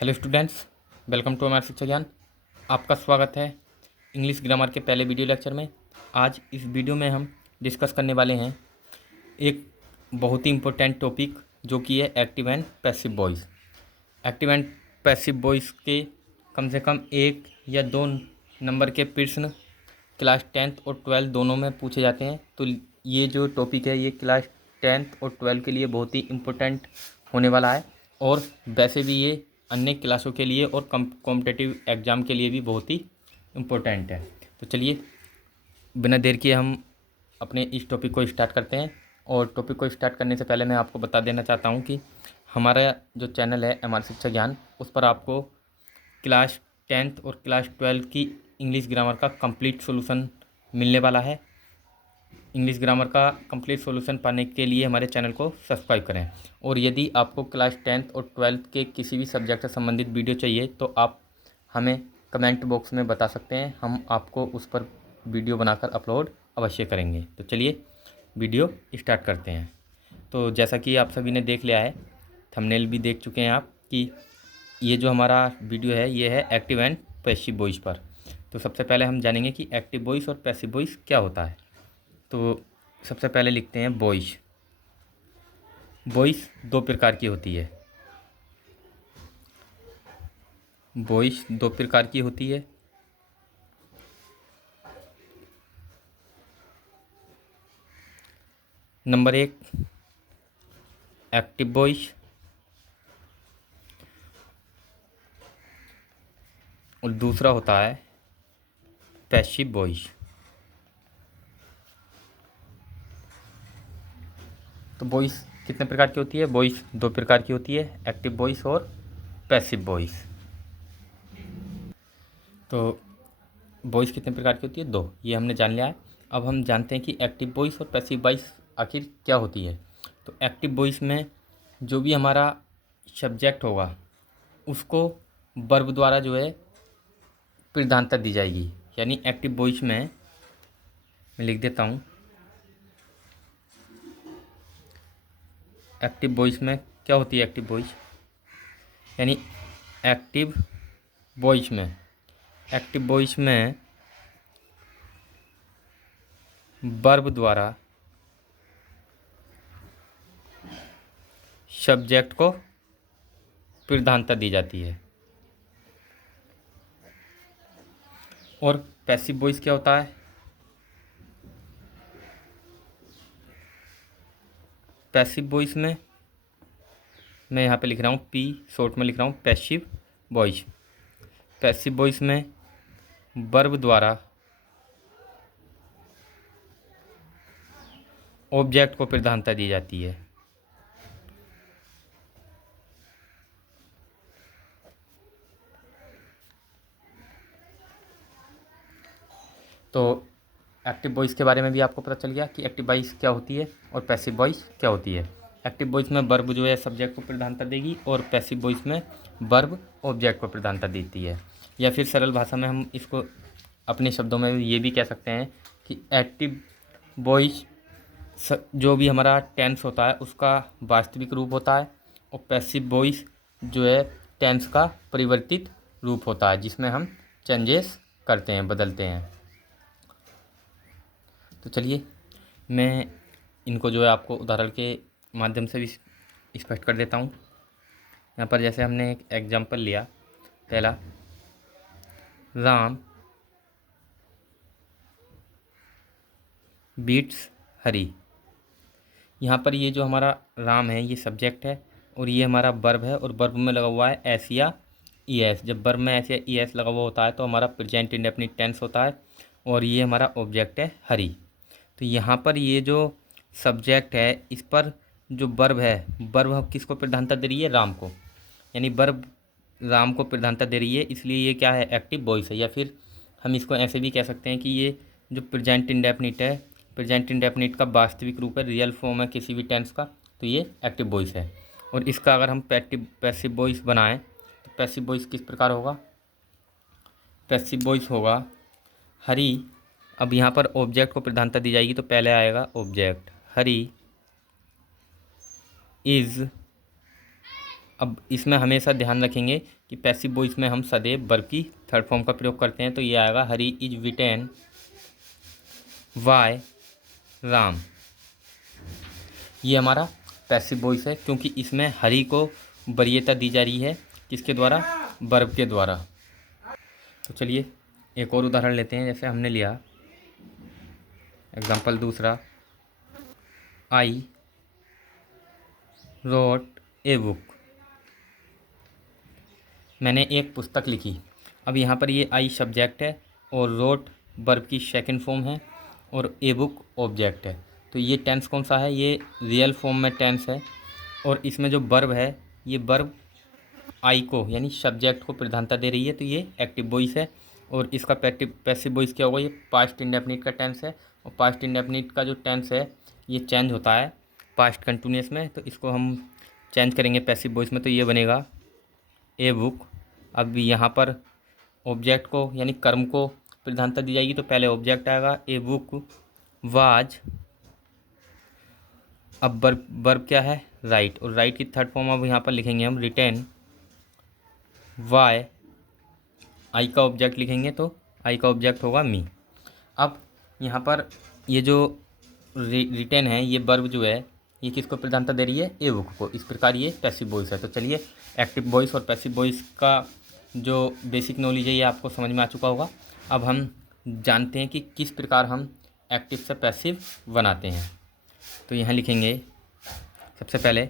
Hello students, welcome to हमारा शिक्षा ज्ञान। आपका स्वागत है इंग्लिश ग्रामर के पहले वीडियो लेक्चर में। आज इस वीडियो में हम डिस्कस करने वाले हैं एक बहुत ही इम्पोर्टेंट टॉपिक, जो कि है active and passive voice. Active and passive voice के कम से कम 1 या 2 नंबर के प्रश्न क्लास 10th और 12th दोनों में पूछे जाते हैं। तो ये जो टॉपिक है ये क्लास 10th और 12th के लिए बहुत ही इम्पोर्टेंट होने वाला है, और वैसे भी ये अन्य क्लासों के लिए और कॉम्पिटिटिव एग्ज़ाम के लिए भी बहुत ही इम्पोर्टेंट है। तो चलिए बिना देर किए हम अपने इस टॉपिक को स्टार्ट करते हैं। और टॉपिक को स्टार्ट करने से पहले मैं आपको बता देना चाहता हूँ कि हमारा जो चैनल है हमारा शिक्षा ज्ञान, उस पर आपको क्लास 10th और क्लास 12th की इंग्लिश ग्रामर का कंप्लीट सॉल्यूशन मिलने वाला है। इंग्लिश ग्रामर का कंप्लीट सॉल्यूशन पाने के लिए हमारे चैनल को सब्सक्राइब करें। और यदि आपको क्लास 10th और 12th के किसी भी सब्जेक्ट से संबंधित वीडियो चाहिए तो आप हमें कमेंट बॉक्स में बता सकते हैं, हम आपको उस पर वीडियो बनाकर अपलोड अवश्य करेंगे। तो चलिए वीडियो स्टार्ट करते हैं। तो जैसा कि आप सभी ने देख लिया है, थंबनेल भी देख चुके हैं आप, कि ये जो हमारा वीडियो है ये है एक्टिव एंड पैसिव वॉइस पर। तो सबसे पहले हम जानेंगे कि एक्टिव वॉइस और पैसिव वॉइस क्या होता है। तो सबसे पहले लिखते हैं वॉइस। वॉइस 2 प्रकार की होती है। वॉइस 2 प्रकार की होती है। नंबर 1 एक्टिव वॉइस और दूसरा होता है पैसिव वॉइस। तो वॉइस कितने प्रकार की होती है? वॉइस 2 प्रकार की होती है, एक्टिव वॉइस और पैसिव वॉइस। तो वॉइस कितने प्रकार की होती है? 2, ये हमने जान लिया है। अब हम जानते हैं कि एक्टिव वॉइस और पैसिव वॉइस आखिर क्या होती है। तो एक्टिव वॉइस में जो भी हमारा सब्जेक्ट होगा उसको वर्ब द्वारा जो है प्रधानता दी जाएगी। यानी एक्टिव वॉइस में मैं लिख देता हूँ, एक्टिव वॉइस में क्या होती है? एक्टिव वॉइस यानी एक्टिव वॉइस में एक्टिव वॉइस में वर्ब द्वारा सब्जेक्ट को प्रधानता दी जाती है। और पैसिव वॉइस क्या होता है? पैसिव वॉइस में मैं यहाँ पे लिख रहा हूँ, पी शॉर्ट में लिख रहा हूँ, पैसिव वॉइस। पैसिव वॉइस में वर्ब द्वारा ऑब्जेक्ट को प्रधानता दी जाती है। तो एक्टिव वॉइस के बारे में भी आपको पता चल गया कि एक्टिव वॉइस क्या होती है और पैसिव वॉइस क्या होती है। एक्टिव वॉइस में वर्ब जो है सब्जेक्ट को प्रधानता देगी, और पैसिव वॉइस में वर्ब ऑब्जेक्ट को प्रधानता देती है। या फिर सरल भाषा में हम इसको अपने शब्दों में ये भी कह सकते हैं कि एक्टिव वॉइस जो भी हमारा टेंस होता है उसका वास्तविक रूप होता है, और पैसिव वॉइस जो है टेंस का परिवर्तित रूप होता है, जिसमें हम चेंजेस करते हैं, बदलते हैं। तो चलिए मैं इनको जो है आपको उदाहरण के माध्यम से भी स्पष्ट कर देता हूँ। यहाँ पर जैसे हमने एक एग्जाम्पल लिया, पहला, राम बीट्स हरी। यहाँ पर ये जो हमारा राम है ये सब्जेक्ट है, और ये हमारा वर्ब है, और वर्ब में लगा हुआ है एस या ई एस। जब वर्ब में एस या ई एस लगा हुआ होता है तो हमारा प्रेजेंट इंडेफिनिट टेंस होता है, और ये हमारा ऑब्जेक्ट है हरी। तो यहाँ पर ये जो सब्जेक्ट है इस पर जो वर्ब है, वर्ब किसको प्रधानता दे रही है? राम को। यानी वर्ब राम को प्रधानता दे रही है, इसलिए ये क्या है? एक्टिव वॉइस है। या फिर हम इसको ऐसे भी कह सकते हैं कि ये जो प्रेजेंट इंडेफिनिट है, प्रेजेंट इंडेफिनिट का वास्तविक रूप है, रियल फॉर्म है किसी भी टेंस का, तो ये एक्टिव वॉइस है। और इसका अगर हम पैसिव वॉइस बनाएं तो पैसिव वॉइस किस प्रकार होगा? पैसिव वॉइस होगा हरी। अब यहाँ पर ऑब्जेक्ट को प्रधानता दी जाएगी तो पहले आएगा ऑब्जेक्ट। हरी इज़ अब इसमें हमेशा ध्यान रखेंगे कि पैसिव वॉइस में हम सदैव वर्ब की थर्ड फॉर्म का प्रयोग करते हैं। तो ये आएगा हरी इज विटेन वाय राम। ये हमारा पैसिव वॉइस है क्योंकि इसमें हरी को वरीयता दी जा रही है, किसके द्वारा? वर्ब के द्वारा। तो चलिए एक और उदाहरण लेते हैं। जैसे हमने लिया एग्जाम्पल दूसरा, आई रोट ए बुक। मैंने एक पुस्तक लिखी। अब यहाँ पर ये आई सब्जेक्ट है और रोट वर्ब की सेकंड फॉर्म है और ए बुक ऑब्जेक्ट है। तो ये टेंस कौन सा है? ये रियल फॉर्म में टेंस है और इसमें जो वर्ब है ये वर्ब आई को यानी सब्जेक्ट को प्रधानता दे रही है। तो ये एक्टिव वॉइस है और इसका पैसिव वॉइस क्या होगा? ये पास्ट इंडेफिनिट का टेंस है और पास्ट इंडेफिनिट का जो टेंस है ये चेंज होता है पास्ट कंटिन्यूअस में। तो इसको हम चेंज करेंगे पैसिव वॉइस में, तो ये बनेगा ए बुक। अब यहाँ पर ऑब्जेक्ट को यानी कर्म को प्रधानता दी जाएगी, तो पहले ऑब्जेक्ट आएगा ए बुक वाज। अब वर्ब क्या है? राइट, और राइट की थर्ड फॉर्म अब यहाँ पर लिखेंगे हम रिटेन वाई। आई का ऑब्जेक्ट लिखेंगे तो आई का ऑब्जेक्ट होगा मी। अब यहाँ पर ये जो रिटेन है ये वर्ब जो है ये किसको प्रधानता दे रही है? ए बुक को। इस प्रकार ये पैसिव वॉइस है। तो चलिए एक्टिव वॉइस और पैसिव वॉइस का जो बेसिक नॉलेज है ये आपको समझ में आ चुका होगा। अब हम जानते हैं कि किस प्रकार हम एक्टिव से पैसिव बनाते हैं। तो यहाँ लिखेंगे सबसे पहले,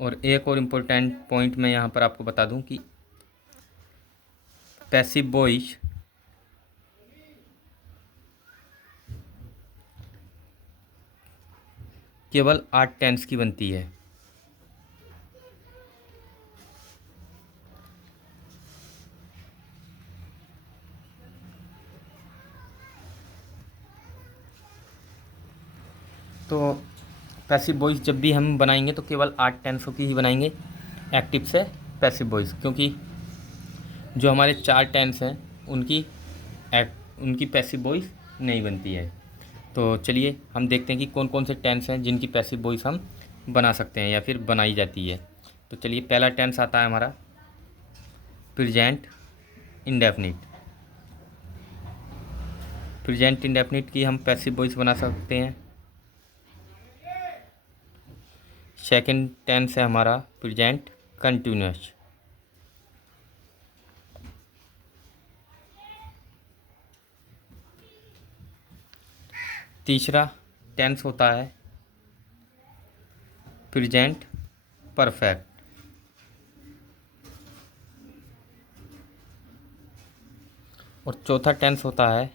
और एक और इम्पोर्टेंट पॉइंट मैं यहाँ पर आपको बता दूँ कि पैसिव वॉइस केवल 8 टेंस की बनती है। तो पैसिव वॉइस जब भी हम बनाएंगे तो केवल 8 टेंसों की ही बनाएंगे एक्टिव से पैसिव वॉइस, क्योंकि जो हमारे 4 टेंस हैं उनकी पैसिव वॉइस नहीं बनती है। तो चलिए हम देखते हैं कि कौन कौन से टेंस हैं जिनकी पैसिव वॉइस हम बना सकते हैं या फिर बनाई जाती है। तो चलिए पहला टेंस आता है हमारा प्रेजेंट इंडेफिनिट। प्रेजेंट इंडेफिनिट की हम पैसिव वॉइस बना सकते हैं। सेकंड टेंस है हमारा प्रेजेंट कंटिन्यूअस। तीसरा टेंस होता है प्रेजेंट परफेक्ट। और चौथा टेंस होता है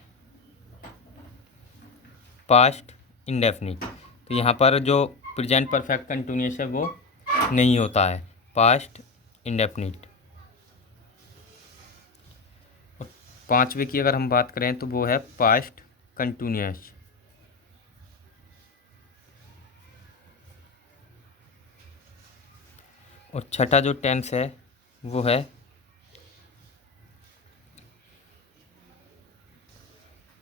पास्ट इंडेफिनिट। तो यहाँ पर जो प्रेजेंट परफेक्ट कंटिन्यूअस है वो नहीं होता है, पास्ट इंडेफिनिट। और पांचवे की अगर हम बात करें तो वो है पास्ट कंटिन्यूअस। और छठा जो टेंस है वो है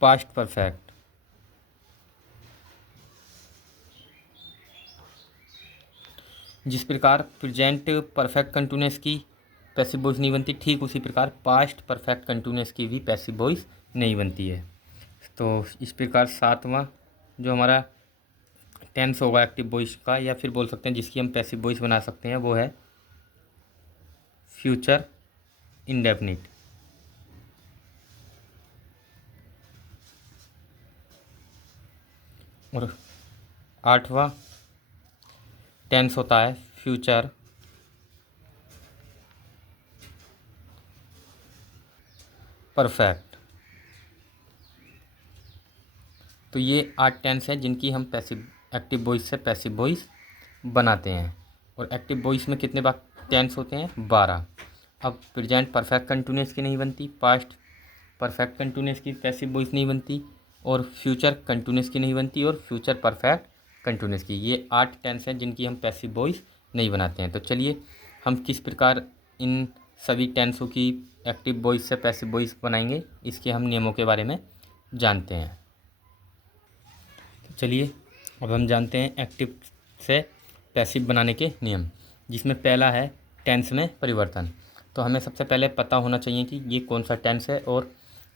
पास्ट परफेक्ट। जिस प्रकार प्रेजेंट परफेक्ट कंटिन्यूअस की पैसिव वॉइस नहीं बनती, ठीक उसी प्रकार पास्ट परफेक्ट कंटिन्यूअस की भी पैसिव वॉइस नहीं बनती है। तो इस प्रकार सातवां जो हमारा टेंस होगा एक्टिव वॉइस का, या फिर बोल सकते हैं जिसकी हम पैसिव वॉइस बना सकते हैं, वो है फ्यूचर इंडेफिनिट। और आठवां टेंस होता है फ्यूचर परफेक्ट। तो ये 8 टेंस हैं जिनकी हम पैसिव एक्टिव वॉइस से पैसिव वॉइस बनाते हैं। और एक्टिव वॉइस में कितने बार टेंस होते हैं? 12। अब प्रेजेंट परफेक्ट कंटिन्यूअस की नहीं बनती, पास्ट परफेक्ट कंटिन्यूअस की पैसिव वॉइस नहीं बनती, और फ्यूचर कंटिन्यूअस की नहीं बनती, और फ्यूचर परफेक्ट कंटिन्यूअस की। ये 8 टेंस हैं जिनकी हम पैसिव वॉइस नहीं बनाते हैं। तो चलिए हम किस प्रकार इन सभी टेंसों की एक्टिव वॉइस से पैसिव वॉइस बनाएंगे, इसके हम नियमों के बारे में जानते हैं। तो चलिए अब हम जानते हैं एक्टिव से पैसिव बनाने के नियम, जिसमें पहला है टेंस में परिवर्तन। तो हमें सबसे पहले पता होना चाहिए कि ये कौन सा टेंस है और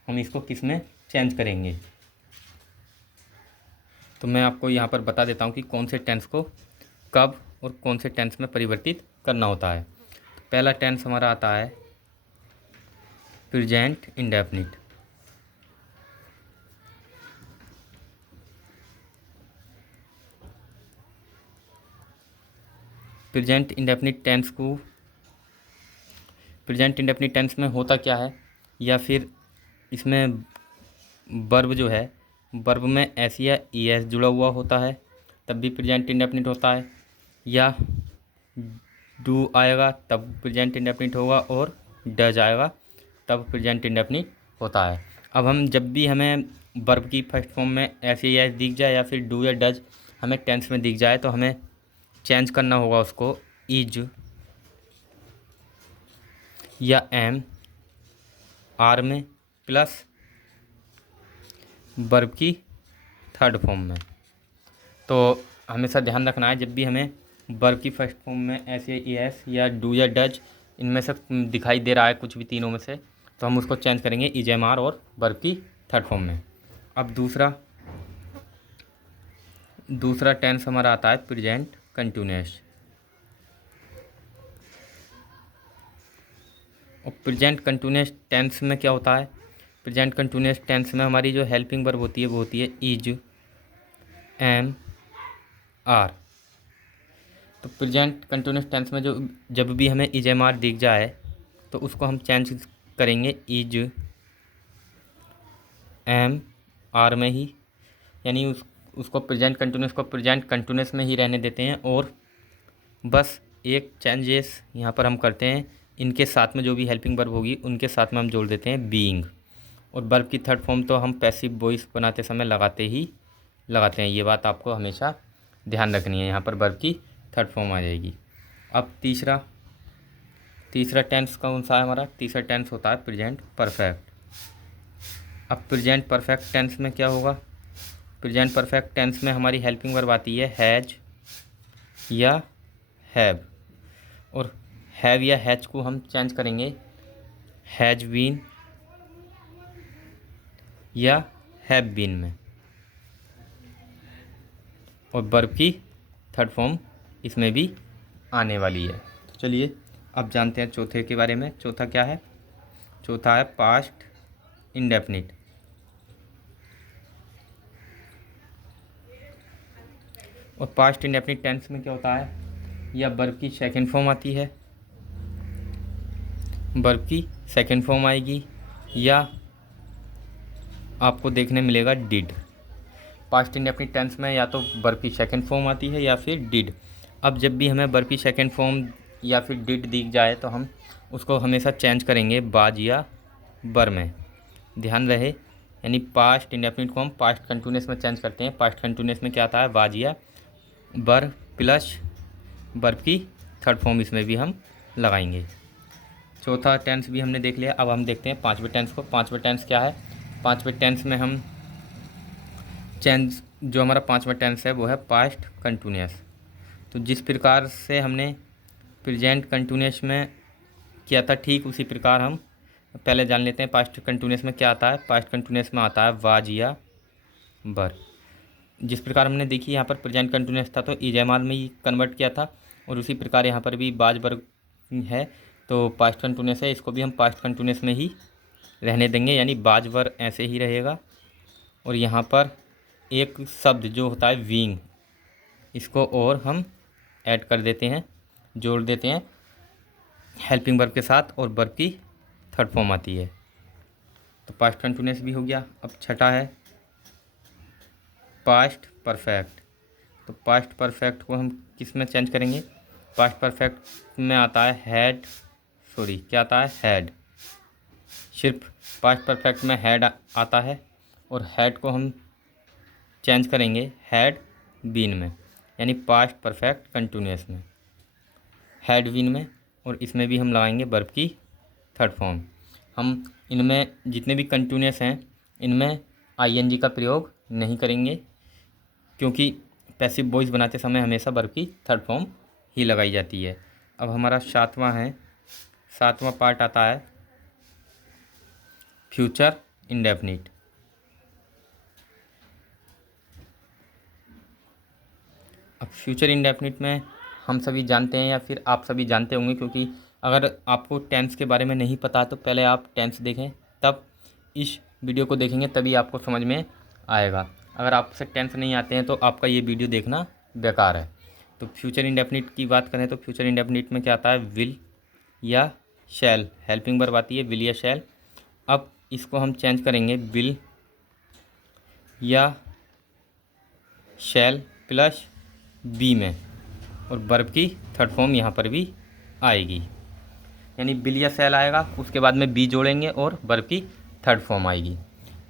हम इसको किस में चेंज करेंगे। तो मैं आपको यहाँ पर बता देता हूँ कि कौन से टेंस को कब और कौन से टेंस में परिवर्तित करना होता है। तो पहला टेंस हमारा आता है present indefinite. Present indefinite tense में होता क्या है, या फिर इसमें वर्ब जो है, वर्ब में एस या ई एस जुड़ा हुआ होता है तब भी प्रेजेंट इंडेफिनिट होता है, या डू आएगा तब प्रेजेंट इंडेफिनिट होगा और डज आएगा तब प्रेजेंट इंडेफिनिट होता है। अब हम जब भी हमें वर्ब की फर्स्ट फॉर्म में एस या एस दिख जाए या फिर डू या डज हमें टेंस में दिख जाए तो हमें चेंज करना होगा उसको इज या एम आर में प्लस वर्ब की थर्ड फॉर्म में। तो हमेशा ध्यान रखना है जब भी हमें वर्ब की फर्स्ट फॉर्म में एस या ई एस या डू या डज इनमें से दिखाई दे रहा है कुछ भी तीनों में से, तो हम उसको चेंज करेंगे इज एम आर और वर्ब की थर्ड फॉर्म में। अब दूसरा टेंस हमारा आता है प्रेजेंट कंटिन्यूअस। और प्रेजेंट कंटिन्यूअस टेंस में क्या होता है, प्रेजेंट कंटिन्यूअस टेंस में हमारी जो हेल्पिंग वर्ब होती है वो होती है इज एम आर। तो प्रेजेंट कंटिन्यूअस टेंस में जब भी हमें इज एम आर दिख जाए तो उसको हम चेंज करेंगे इज एम आर में ही, यानी उसको प्रेजेंट कंटिन्यूअस में ही रहने देते हैं और बस एक चेंजेस यहाँ पर हम करते हैं, इनके साथ में जो भी हेल्पिंग वर्ब होगी उनके साथ में हम जोड़ देते हैं बीइंग। और वर्ब की थर्ड फॉर्म तो हम पैसिव वॉइस बनाते समय लगाते हैं, ये बात आपको हमेशा ध्यान रखनी है। यहाँ पर वर्ब की थर्ड फॉर्म आ जाएगी। अब तीसरा टेंस कौन सा है हमारा, तीसरा टेंस होता है प्रेजेंट परफेक्ट। अब प्रेजेंट परफेक्ट टेंस में क्या होगा, प्रेजेंट परफेक्ट टेंस में हमारी हेल्पिंग वर्ब आती है हैज या हैव, और हैव या हैज को हम चेंज करेंगे हैज बीन या हैव बीन में, और वर्ब की थर्ड फॉर्म इसमें भी आने वाली है। तो चलिए अब जानते हैं चौथे के बारे में। चौथा क्या है, चौथा है पास्ट इंडेफिनिट। और पास्ट इंडेफिनिट टेंस में क्या होता है, या वर्ब की सेकंड फॉर्म आती है, वर्ब की सेकंड फॉर्म आएगी, या आपको देखने मिलेगा डिड। पास्ट इंडेफिनिट टेंस में या तो वर्ब की सेकंड फॉर्म आती है या फिर डिड। अब जब भी हमें वर्ब की सेकंड फॉर्म या फिर डिड दिख जाए तो हम उसको हमेशा चेंज करेंगे बाज या बर में। ध्यान रहे, यानी पास्ट इंडेफिनिट को हम पास्ट कंटिन्यूअस में चेंज करते हैं। पास्ट कंटिन्यूअस में क्या आता है, बाज या बर प्लस वर्ब की थर्ड फॉर्म इसमें भी हम लगाएंगे। चौथा टेंस भी हमने देख लिया। अब हम देखते हैं पाँचवें टेंस को। पाँचवें टेंस क्या है, पाँचवें टेंस में हम जो हमारा पाँचवा टेंस है वो है पास्ट कंटिन्यूअस। तो जिस प्रकार से हमने प्रेजेंट कंटिन्यूअस में किया था ठीक उसी प्रकार हम पहले जान लेते हैं पास्ट कंटिन्यूअस में क्या आता है। पास्ट कंटिन्यूअस में आता है वाज या बर। जिस प्रकार हमने देखी यहाँ पर प्रेजेंट कंटिन्यूअस था तो इजेमाल में ही कन्वर्ट किया था, और उसी प्रकार यहाँ पर भी बाज बर है तो पास्ट कंटिन्यूअस है, इसको भी हम पास्ट कंटिन्यूअस में ही रहने देंगे, यानी बाज बर ऐसे ही रहेगा। और यहाँ पर एक शब्द जो होता है विंग, इसको और हम ऐड कर देते हैं, जोड़ देते हैं हेल्पिंग वर्ब के साथ, और वर्ब की थर्ड फॉर्म आती है। तो पास्ट कंटिन्यूअस भी हो गया। अब छठा है पास्ट परफेक्ट। तो पास्ट परफेक्ट को हम किस में चेंज करेंगे, पास्ट परफेक्ट में आता है हैड, क्या आता है, हैड। सिर्फ पास्ट परफेक्ट में हैड आता है, और हैड को हम चेंज करेंगे हैड बीन में, यानी पास्ट परफेक्ट कंटिन्यूअस में हैड बीन में, और इसमें भी हम लगाएंगे वर्ब की थर्ड फॉर्म। हम इनमें जितने भी कंटिन्यूअस हैं इनमें आईएनजी का प्रयोग नहीं करेंगे, क्योंकि पैसिव वॉइस बनाते समय हमेशा वर्ब की थर्ड फॉर्म ही लगाई जाती है। अब हमारा सातवां पार्ट आता है फ्यूचर इंडेफिनिट। अब फ्यूचर इंडेफिनिट में हम सभी जानते हैं या फिर आप सभी जानते होंगे, क्योंकि अगर आपको टेंस के बारे में नहीं पता तो पहले आप टेंस देखें, तब इस वीडियो को देखेंगे तभी आपको समझ में आएगा। अगर आपसे टेंस नहीं आते हैं तो आपका ये वीडियो देखना बेकार है। तो फ्यूचर इंडेफिनिट की बात करें तो फ्यूचर इंडेफिनिट में क्या आता है, विल या शैल, हेल्पिंग वर्ब आती है विल या शैल। अब इसको हम चेंज करेंगे विल या शैल प्लस बी में, और वर्ब की थर्ड फॉर्म यहाँ पर भी आएगी, यानी विल या शैल आएगा, उसके बाद में बी जोड़ेंगे और वर्ब की थर्ड फॉर्म आएगी।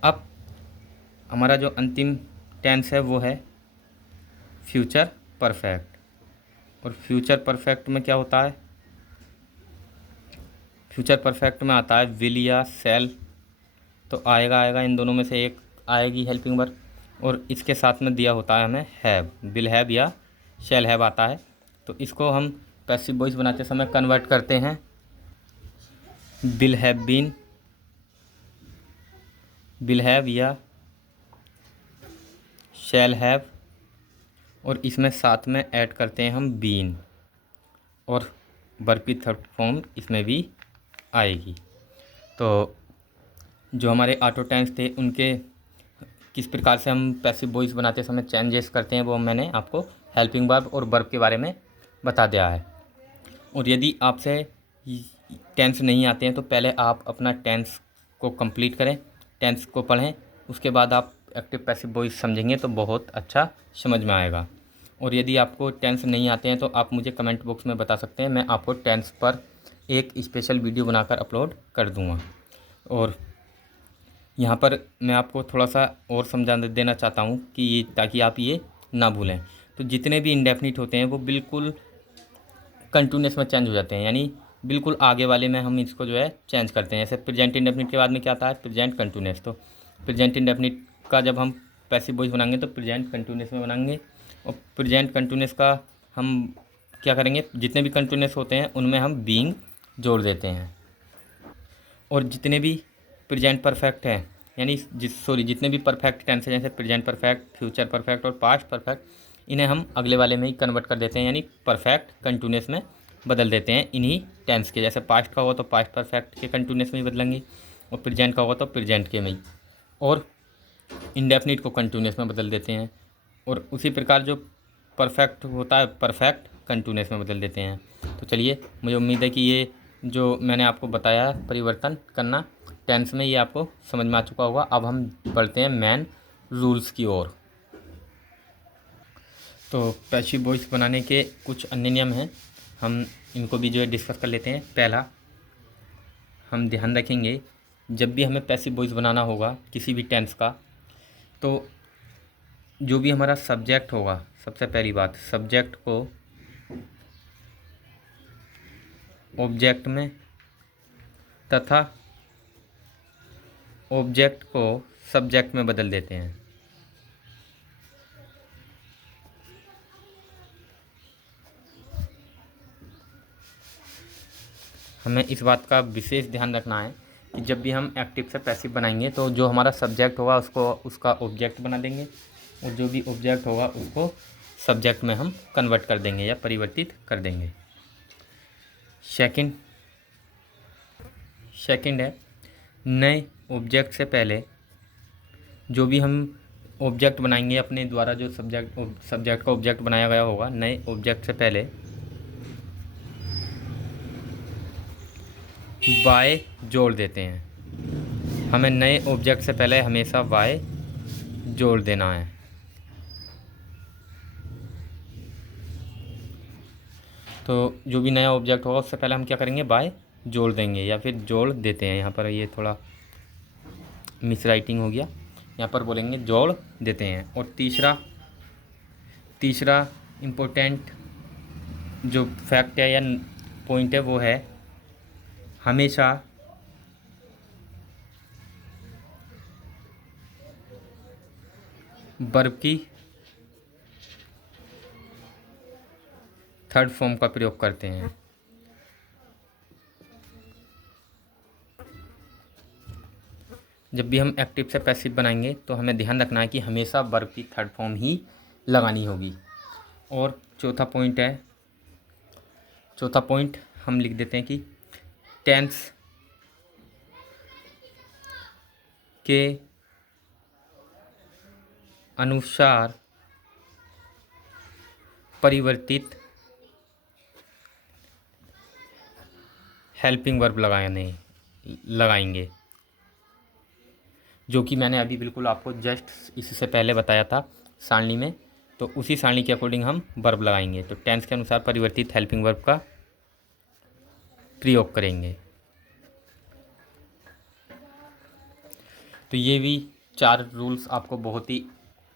अब हमारा जो अंतिम टेंस है वो है फ्यूचर परफेक्ट। और फ्यूचर परफेक्ट में क्या होता है, फ्यूचर परफेक्ट में आता है विल या शैल, तो आएगा इन दोनों में से एक आएगी हेल्पिंग वर्ब, और इसके साथ में दिया होता है हमें हैव, विल हैव या शैल हैव आता है। तो इसको हम पैसिव वॉइस बनाते समय कन्वर्ट करते हैं, will have been, will have या शैल हैव, और इसमें साथ में ऐड करते हैं हम बीन, और वर्ब की थर्ड फॉर्म इसमें भी आएगी। तो जो हमारे ऑटो टेंस थे उनके किस प्रकार से हम पैसिव वॉइस बनाते समय चेंजेस करते हैं वो मैंने आपको हेल्पिंग वर्ब और वर्ब के बारे में बता दिया है। और यदि आपसे टेंस नहीं आते हैं तो पहले आप अपना टेंस को कंप्लीट करें, टेंस को पढ़ें, उसके बाद आप एक्टिव पैसिव वॉइस समझेंगे तो बहुत अच्छा समझ में आएगा। और यदि आपको टेंस नहीं आते हैं तो आप मुझे कमेंट बॉक्स में बता सकते हैं, मैं आपको टेंस पर एक स्पेशल वीडियो बनाकर अपलोड कर दूँगा। और यहाँ पर मैं आपको थोड़ा सा और समझा देना चाहता हूँ कि ये, ताकि आप ये ना भूलें। तो जितने भी इंडेफिनिट होते हैं वो बिल्कुल कंटिन्यूस में चेंज हो जाते हैं, यानी बिल्कुल आगे वाले में हम इसको जो है चेंज करते हैं। जैसे प्रेजेंट इंडेफिनिट के बाद में क्या आता है, प्रेजेंट कंटिन्यूस। तो प्रेजेंट इंडेफिनिट का जब हम पैसिव वॉइस बनाएंगे तो प्रेजेंट कंटिन्यूस में बनाएंगे, और प्रेजेंट कंटिन्यूस का हम क्या करेंगे, जितने भी कंटिन्यूस होते हैं उनमें हम बीइंग जोड़ देते हैं। और जितने भी प्रेजेंट परफेक्ट हैं, यानी जितने भी परफेक्ट टेंस हैं, जैसे प्रेजेंट परफेक्ट, फ्यूचर परफेक्ट और पास्ट परफेक्ट, इन्हें हम अगले वाले में ही कन्वर्ट कर देते हैं, यानी परफेक्ट कंटिन्यूस में बदल देते हैं इन्हीं टेंस के। जैसे पास्ट का होगा तो पास्ट परफेक्ट के कंटिन्यूस में ही बदलेंगे, और प्रेजेंट का होगा तो प्रेजेंट के में ही, और इंडेफिनिट को कंटिन्यूस में बदल देते हैं। और उसी प्रकार जो परफेक्ट होता है परफेक्ट कंटिन्यूस में बदल देते हैं। तो चलिए, मुझे उम्मीद है कि ये जो मैंने आपको बताया परिवर्तन करना टेंस में, ये आपको समझ में आ चुका होगा। अब हम बढ़ते हैं मेन रूल्स की ओर। तो पैसिव वॉइस बनाने के कुछ अन्य नियम हैं, हम इनको भी जो है डिस्कस कर लेते हैं। पहला, हम ध्यान रखेंगे जब भी हमें पैसिव वॉइस बनाना होगा किसी भी टेंस का, तो जो भी हमारा सब्जेक्ट होगा, सबसे पहली बात, सब्जेक्ट को ऑब्जेक्ट में तथा ऑब्जेक्ट को सब्जेक्ट में बदल देते हैं। हमें इस बात का विशेष ध्यान रखना है कि जब भी हम एक्टिव से पैसिव बनाएंगे तो जो हमारा सब्जेक्ट होगा उसको उसका ऑब्जेक्ट बना देंगे, और जो भी ऑब्जेक्ट होगा उसको सब्जेक्ट में हम कन्वर्ट कर देंगे या परिवर्तित कर देंगे। सेकंड है, नए ऑब्जेक्ट से पहले जो भी हम ऑब्जेक्ट बनाएंगे अपने द्वारा, जो सब्जेक्ट का ऑब्जेक्ट बनाया गया होगा, नए ऑब्जेक्ट से पहले वाई जोड़ देते हैं। हमें नए ऑब्जेक्ट से पहले हमेशा वाई जोड़ देना है। तो जो भी नया ऑब्जेक्ट होगा उससे पहले हम क्या करेंगे, वाई जोड़ देंगे या फिर जोड़ देते हैं। यहाँ पर ये थोड़ा मिस राइटिंग हो गया, यहाँ पर बोलेंगे जोड़ देते हैं। और तीसरा इम्पोर्टेंट जो फैक्ट है या पॉइंट है वो है, हमेशा वर्ब की थर्ड फॉर्म का प्रयोग करते हैं। जब भी हम एक्टिव से पैसिव बनाएंगे तो हमें ध्यान रखना है कि हमेशा वर्ब की थर्ड फॉर्म ही लगानी होगी। और चौथा पॉइंट हम लिख देते हैं कि टेंस के अनुसार परिवर्तित हेल्पिंग वर्ब लगाएंगे, जो कि मैंने अभी बिल्कुल आपको जस्ट इससे पहले बताया था सारणी में। तो उसी सारणी के अकॉर्डिंग हम वर्ब लगाएंगे। तो टेंस के अनुसार परिवर्तित हेल्पिंग वर्ब का प्रयोग करेंगे। तो ये भी 4 रूल्स आपको बहुत ही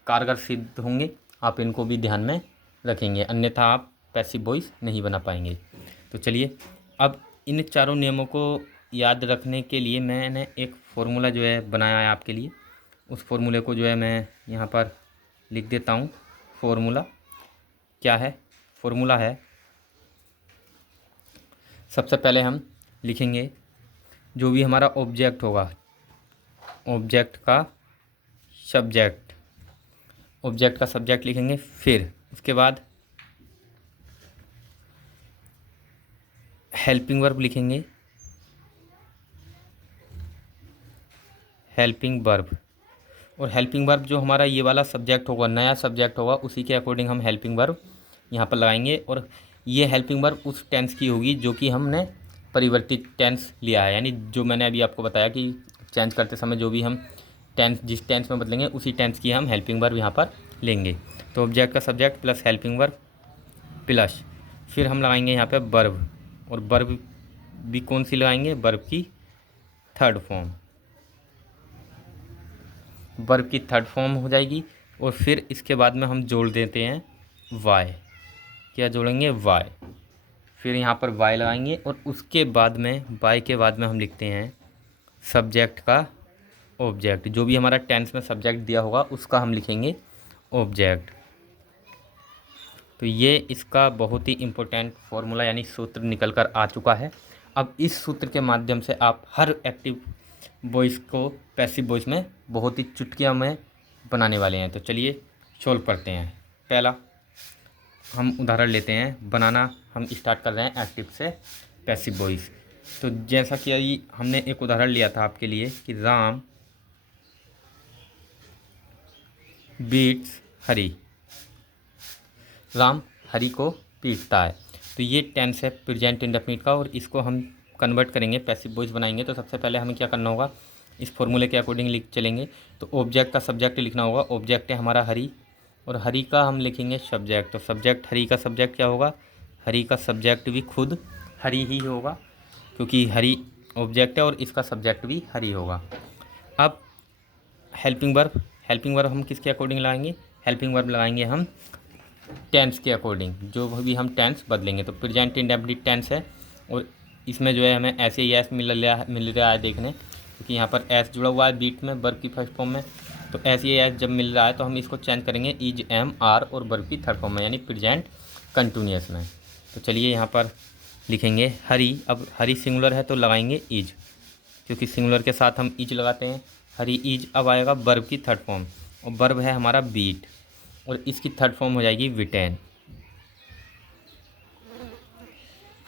कारगर सिद्ध होंगे। आप इनको भी ध्यान में रखेंगे, अन्यथा आप पैसिव वॉइस नहीं बना पाएंगे। तो चलिए, अब इन चारों नियमों को याद रखने के लिए मैंने एक फ़ॉर्मूला जो है बनाया है आपके लिए। उस फॉर्मूले को जो है मैं यहाँ पर लिख देता हूँ। फॉर्मूला क्या है? फॉर्मूला है, सबसे पहले हम लिखेंगे जो भी हमारा ऑब्जेक्ट होगा, ऑब्जेक्ट का सब्जेक्ट लिखेंगे। फिर उसके बाद हेल्पिंग वर्ब लिखेंगे, हेल्पिंग वर्ब। और हेल्पिंग वर्ब जो हमारा ये वाला सब्जेक्ट होगा, नया सब्जेक्ट होगा, उसी के अकॉर्डिंग हम हेल्पिंग वर्ब यहाँ पर लगाएंगे। और ये हेल्पिंग वर्ब उस टेंस की होगी जो कि हमने परिवर्तित टेंस लिया है, यानी जो मैंने अभी आपको बताया कि चेंज करते समय जो भी हम टेंस जिस टेंस में बदलेंगे उसी टेंस की हम हेल्पिंग वर्ब यहाँ पर लेंगे। तो ऑब्जेक्ट का subject plus helping verb plus फिर हम लगाएंगे यहाँ पे वर्ब। और वर्ब भी कौन सी लगाएंगे? वर्ब की थर्ड फॉर्म। वर्ब की थर्ड फॉर्म हो जाएगी। और फिर इसके बाद में हम जोड़ देते हैं वाई। क्या जोड़ेंगे? वाई। फिर यहाँ पर वाई लगाएंगे और उसके बाद में वाई के बाद में हम लिखते हैं सब्जेक्ट का ऑब्जेक्ट। जो भी हमारा टेंस में सब्जेक्ट दिया होगा उसका हम लिखेंगे ऑब्जेक्ट। तो ये इसका बहुत ही इम्पोर्टेंट फॉर्मूला यानी सूत्र निकल कर आ चुका है। अब इस सूत्र के माध्यम से आप हर एक्टिव वॉइस को पैसिव वॉइस में बहुत ही चुटकियों में बनाने वाले हैं। तो चलिए सॉल्व करते हैं। पहला हम उदाहरण लेते हैं, बनाना हम स्टार्ट कर रहे हैं एक्टिव से पैसिव वॉइस। तो जैसा कि हमने एक उदाहरण लिया था आपके लिए कि राम बीट्स हरी, राम हरी को पीटता है। तो ये टेंस है प्रेजेंट इंडेफिनिट का और इसको हम कन्वर्ट करेंगे, पैसिव वॉइस बनाएंगे। तो सबसे पहले हमें क्या करना होगा, इस फॉर्मूले के अकॉर्डिंग लिख चलेंगे। तो ऑब्जेक्ट का सब्जेक्ट लिखना होगा, ऑब्जेक्ट है हमारा हरी और हरी का हम लिखेंगे सब्जेक्ट। तो सब्जेक्ट हरी का सब्जेक्ट क्या होगा? हरी का सब्जेक्ट भी खुद हरी ही होगा, क्योंकि हरी ऑब्जेक्ट है और इसका सब्जेक्ट भी हरी होगा। अब हेल्पिंग वर्ब हम किसके अकॉर्डिंग लगाएंगे? हेल्पिंग वर्ब लगाएंगे हम टेंस के अकॉर्डिंग, जो भी हम टेंस बदलेंगे। तो प्रेजेंट इंडेफिनिट टेंस है और इसमें जो है हमें ऐसे ही एस मिल रहा है देखने, क्योंकि यहाँ पर एस जुड़ा हुआ है बीट में वर्ब की फर्स्ट फॉर्म में। तो ऐसे ही एस जब मिल रहा है तो हम इसको चेंज करेंगे इज एम आर और वर्ब की थर्ड फॉर्म में, यानी प्रेजेंट कंटिन्यूअस में। तो चलिए यहाँ पर लिखेंगे हरी। अब हरी सिंगुलर है तो लगाएंगे इज, क्योंकि सिंगुलर के साथ हम इज लगाते हैं। हरी इज अब आएगा वर्ब की थर्ड फॉर्म और वर्ब है हमारा बीट और इसकी थर्ड फॉर्म हो जाएगी विटेन।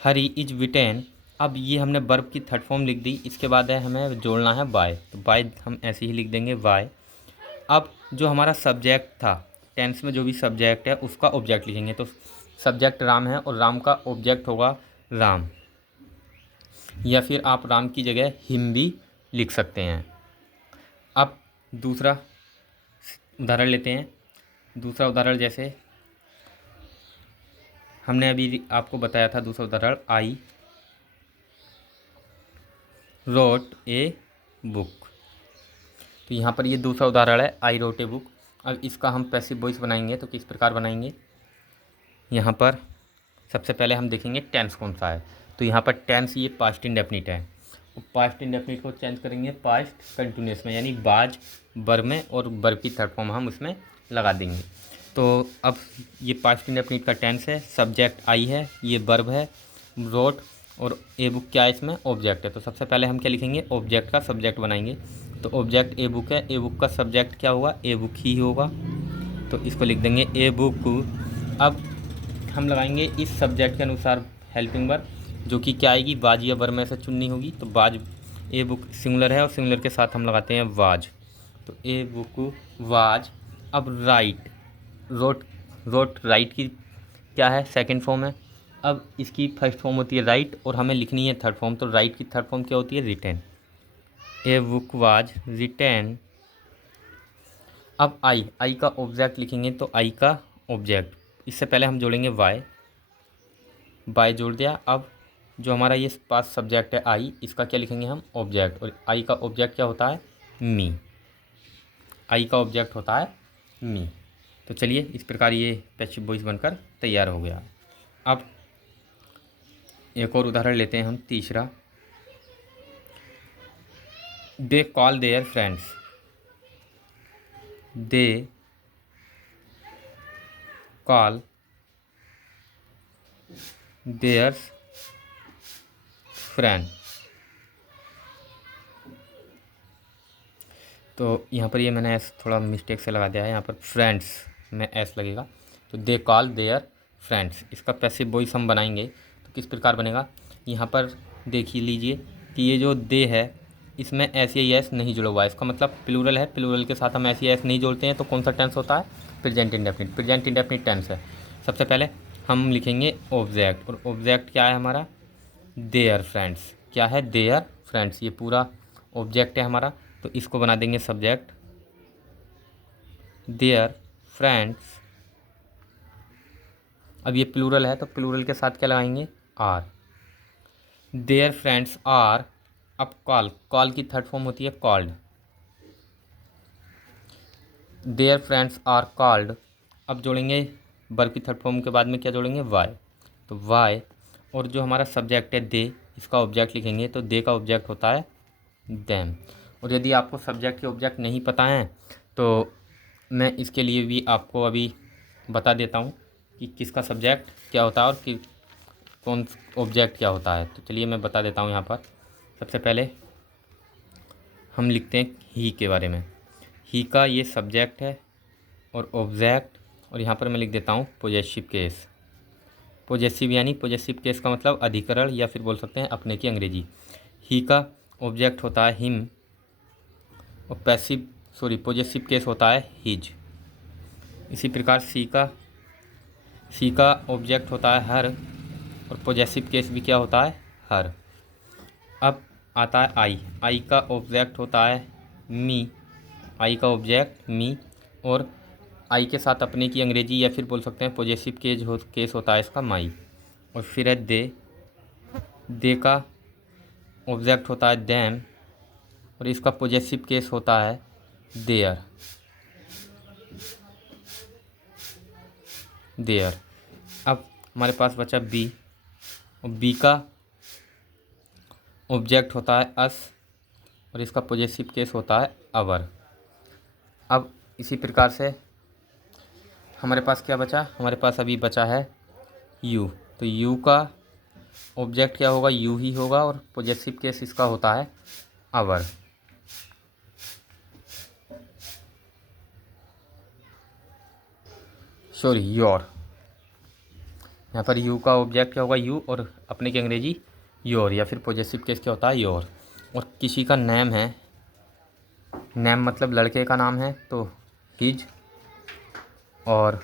हरी इज विटेन। अब ये हमने वर्ब की थर्ड फॉर्म लिख दी, इसके बाद है हमें जोड़ना है बाय। तो बाय हम ऐसे ही लिख देंगे बाय। अब जो हमारा सब्जेक्ट था, टेंस में जो भी सब्जेक्ट है उसका ऑब्जेक्ट लिखेंगे। तो सब्जेक्ट राम है और राम का ऑब्जेक्ट होगा राम, या फिर आप राम की जगह हिम भी लिख सकते हैं। अब दूसरा उदाहरण लेते हैं। दूसरा उदाहरण जैसे हमने अभी आपको बताया था, दूसरा उदाहरण आई रोट ए बुक। तो यहाँ पर ये दूसरा उदाहरण है आई रोट ए बुक। अब इसका हम पैसिव वॉइस बनाएंगे तो किस प्रकार बनाएंगे? यहाँ पर सबसे पहले हम देखेंगे टेंस कौन सा है। तो यहाँ पर टेंस ये पास्ट इंडेफिनिट है, पास्ट इंडेफिनिट को चेंज करेंगे पास्ट कंटिन्यूअस में, यानी बाज वर्ब में और वर्ब की थर्ड फॉर्म हम उसमें लगा देंगे। तो अब ये पास्ट इंडेफिनिट का टेंस है, सब्जेक्ट आई है, ये वर्ब है रोट और ए बुक क्या है, इसमें ऑब्जेक्ट है। तो सबसे पहले हम क्या लिखेंगे, ऑब्जेक्ट का सब्जेक्ट बनाएंगे। तो ऑब्जेक्ट ए बुक है, ए बुक का सब्जेक्ट क्या होगा, ए बुक ही होगा। तो इसको लिख देंगे ए बुक। अब हम लगाएंगे इस सब्जेक्ट के अनुसार हेल्पिंग वर्ब, जो कि क्या आएगी, वाज या वर में से चुननी होगी। तो वाज, ए बुक सिंगुलर है और सिंगुलर के साथ हम लगाते हैं वाज। तो ए बुक वाज। अब राइट, रोट, रोट राइट की क्या है, सेकंड फॉर्म है। अब इसकी फर्स्ट फॉर्म होती है राइट और हमें लिखनी है थर्ड फॉर्म। तो राइट की थर्ड फॉर्म क्या होती है, written. A book was written. अब आई, आई का ऑब्जेक्ट लिखेंगे। तो आई का ऑब्जेक्ट, इससे पहले हम जोड़ेंगे वाई, बाय जोड़ दिया। अब जो हमारा ये पास सब्जेक्ट है आई, इसका क्या लिखेंगे हम, ऑब्जेक्ट। और आई का ऑब्जेक्ट क्या होता है, मी। आई का ऑब्जेक्ट होता है मी। तो चलिए इस प्रकार ये पैसिव वॉइस बनकर तैयार हो गया। अब एक और उदाहरण लेते हैं हम, तीसरा। They call their friends. They call there friend. तो यहाँ पर ये मैंने एस थोड़ा मिस्टेक से लगा दिया है, यहाँ पर फ्रेंड्स में एस लगेगा। तो दे कॉल देयर फ्रेंड्स, इसका पैसिव वॉइस हम बनाएंगे। तो किस प्रकार बनेगा, यहाँ पर देखिए लीजिए कि ये जो दे है, इसमें एस या एस नहीं जुड़ा हुआ है। इसका मतलब प्लूरल है, प्लूरल के साथ हम एस या एस नहीं जोड़ते हैं। तो कौन सा टेंस होता है, present indefinite. Present indefinite tense है। सबसे पहले हम लिखेंगे ऑब्जेक्ट, और ऑब्जेक्ट क्या है हमारा, देयर फ्रेंड्स। क्या है, देयर फ्रेंड्स, ये पूरा ऑब्जेक्ट है हमारा। तो इसको बना देंगे सब्जेक्ट, देयर फ्रेंड्स। अब ये प्लूरल है तो प्लूरल के साथ क्या लगाएंगे, आर। Their friends are. अब कॉल, कॉल की थर्ड फॉर्म होती है called. Their friends are called. अब जोड़ेंगे वर्ब की थर्ड फॉर्म के बाद में क्या जोड़ेंगे, वाई। तो वाई। और जो हमारा सब्जेक्ट है दे, इसका ऑब्जेक्ट लिखेंगे। तो दे का ऑब्जेक्ट होता है देम। और यदि आपको सब्जेक्ट के ऑब्जेक्ट नहीं पता हैं तो मैं इसके लिए भी आपको अभी बता देता हूँ कि किसका सब्जेक्ट क्या होता है और कि कौन ऑब्जेक्ट क्या होता है। तो चलिए मैं बता देता हूँ। यहाँ पर सबसे पहले हम लिखते हैं ही के बारे में। ही का ये सब्जेक्ट है और ऑब्जेक्ट, और यहाँ पर मैं लिख देता हूँ पोजेसिव केस। पोजेसिव यानी पोजेसिव केस का मतलब अधिकरण या फिर बोल सकते हैं अपने की अंग्रेजी। ही का ऑब्जेक्ट होता है हिम और पोजेसिव केस होता है हिज। इसी प्रकार सी का ऑब्जेक्ट होता है हर और पोजेसिव केस भी क्या होता है, हर। अब आता है आई, आई का ऑब्जेक्ट होता है मी। आई का ऑब्जेक्ट मी और आई के साथ अपने की अंग्रेजी या फिर बोल सकते हैं पोजेसिव केस होता है इसका माई। और फिर है दे का ऑब्जेक्ट होता है देम और इसका पोजेसिव केस होता है देयर। अब हमारे पास बचा बी, और बी का ऑब्जेक्ट होता है अस और इसका पोजेसिव केस होता है अवर। अब इसी प्रकार से हमारे पास क्या बचा, हमारे पास अभी बचा है यू। तो यू का ऑब्जेक्ट क्या होगा, यू ही होगा और पोजेसिव केस इसका होता है अवर। Sorry, your. यहाँ पर यू का ऑब्जेक्ट क्या होगा, यू, और अपने की अंग्रेजी योर या फिर पोजेसिव केस क्या होता है, योर। और किसी का नेम है, नेम मतलब लड़के का नाम है तो हिज, और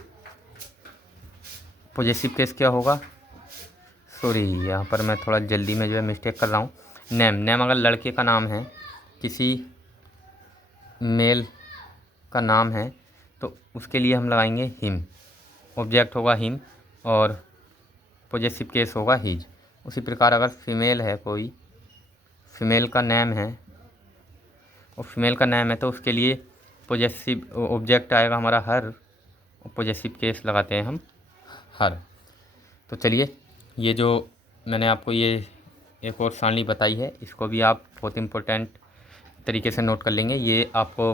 पोजेसिव केस क्या होगा, सॉरी यहाँ पर मैं थोड़ा जल्दी में जो है मिस्टेक कर रहा हूँ। नेम अगर लड़के का नाम है, किसी मेल का नाम है तो उसके लिए हम लगाएंगे हिम। ऑब्जेक्ट होगा हिम और पोजेसिव केस होगा हिज। उसी प्रकार अगर फीमेल है, कोई फीमेल का नेम है और फीमेल का नेम है तो उसके लिए पोजेसिव ऑब्जेक्ट आएगा हमारा हर और पोजेसिव केस लगाते हैं हम हर। तो चलिए ये जो मैंने आपको ये एक और सारणी बताई है, इसको भी आप बहुत इम्पोर्टेंट तरीके से नोट कर लेंगे। ये आपको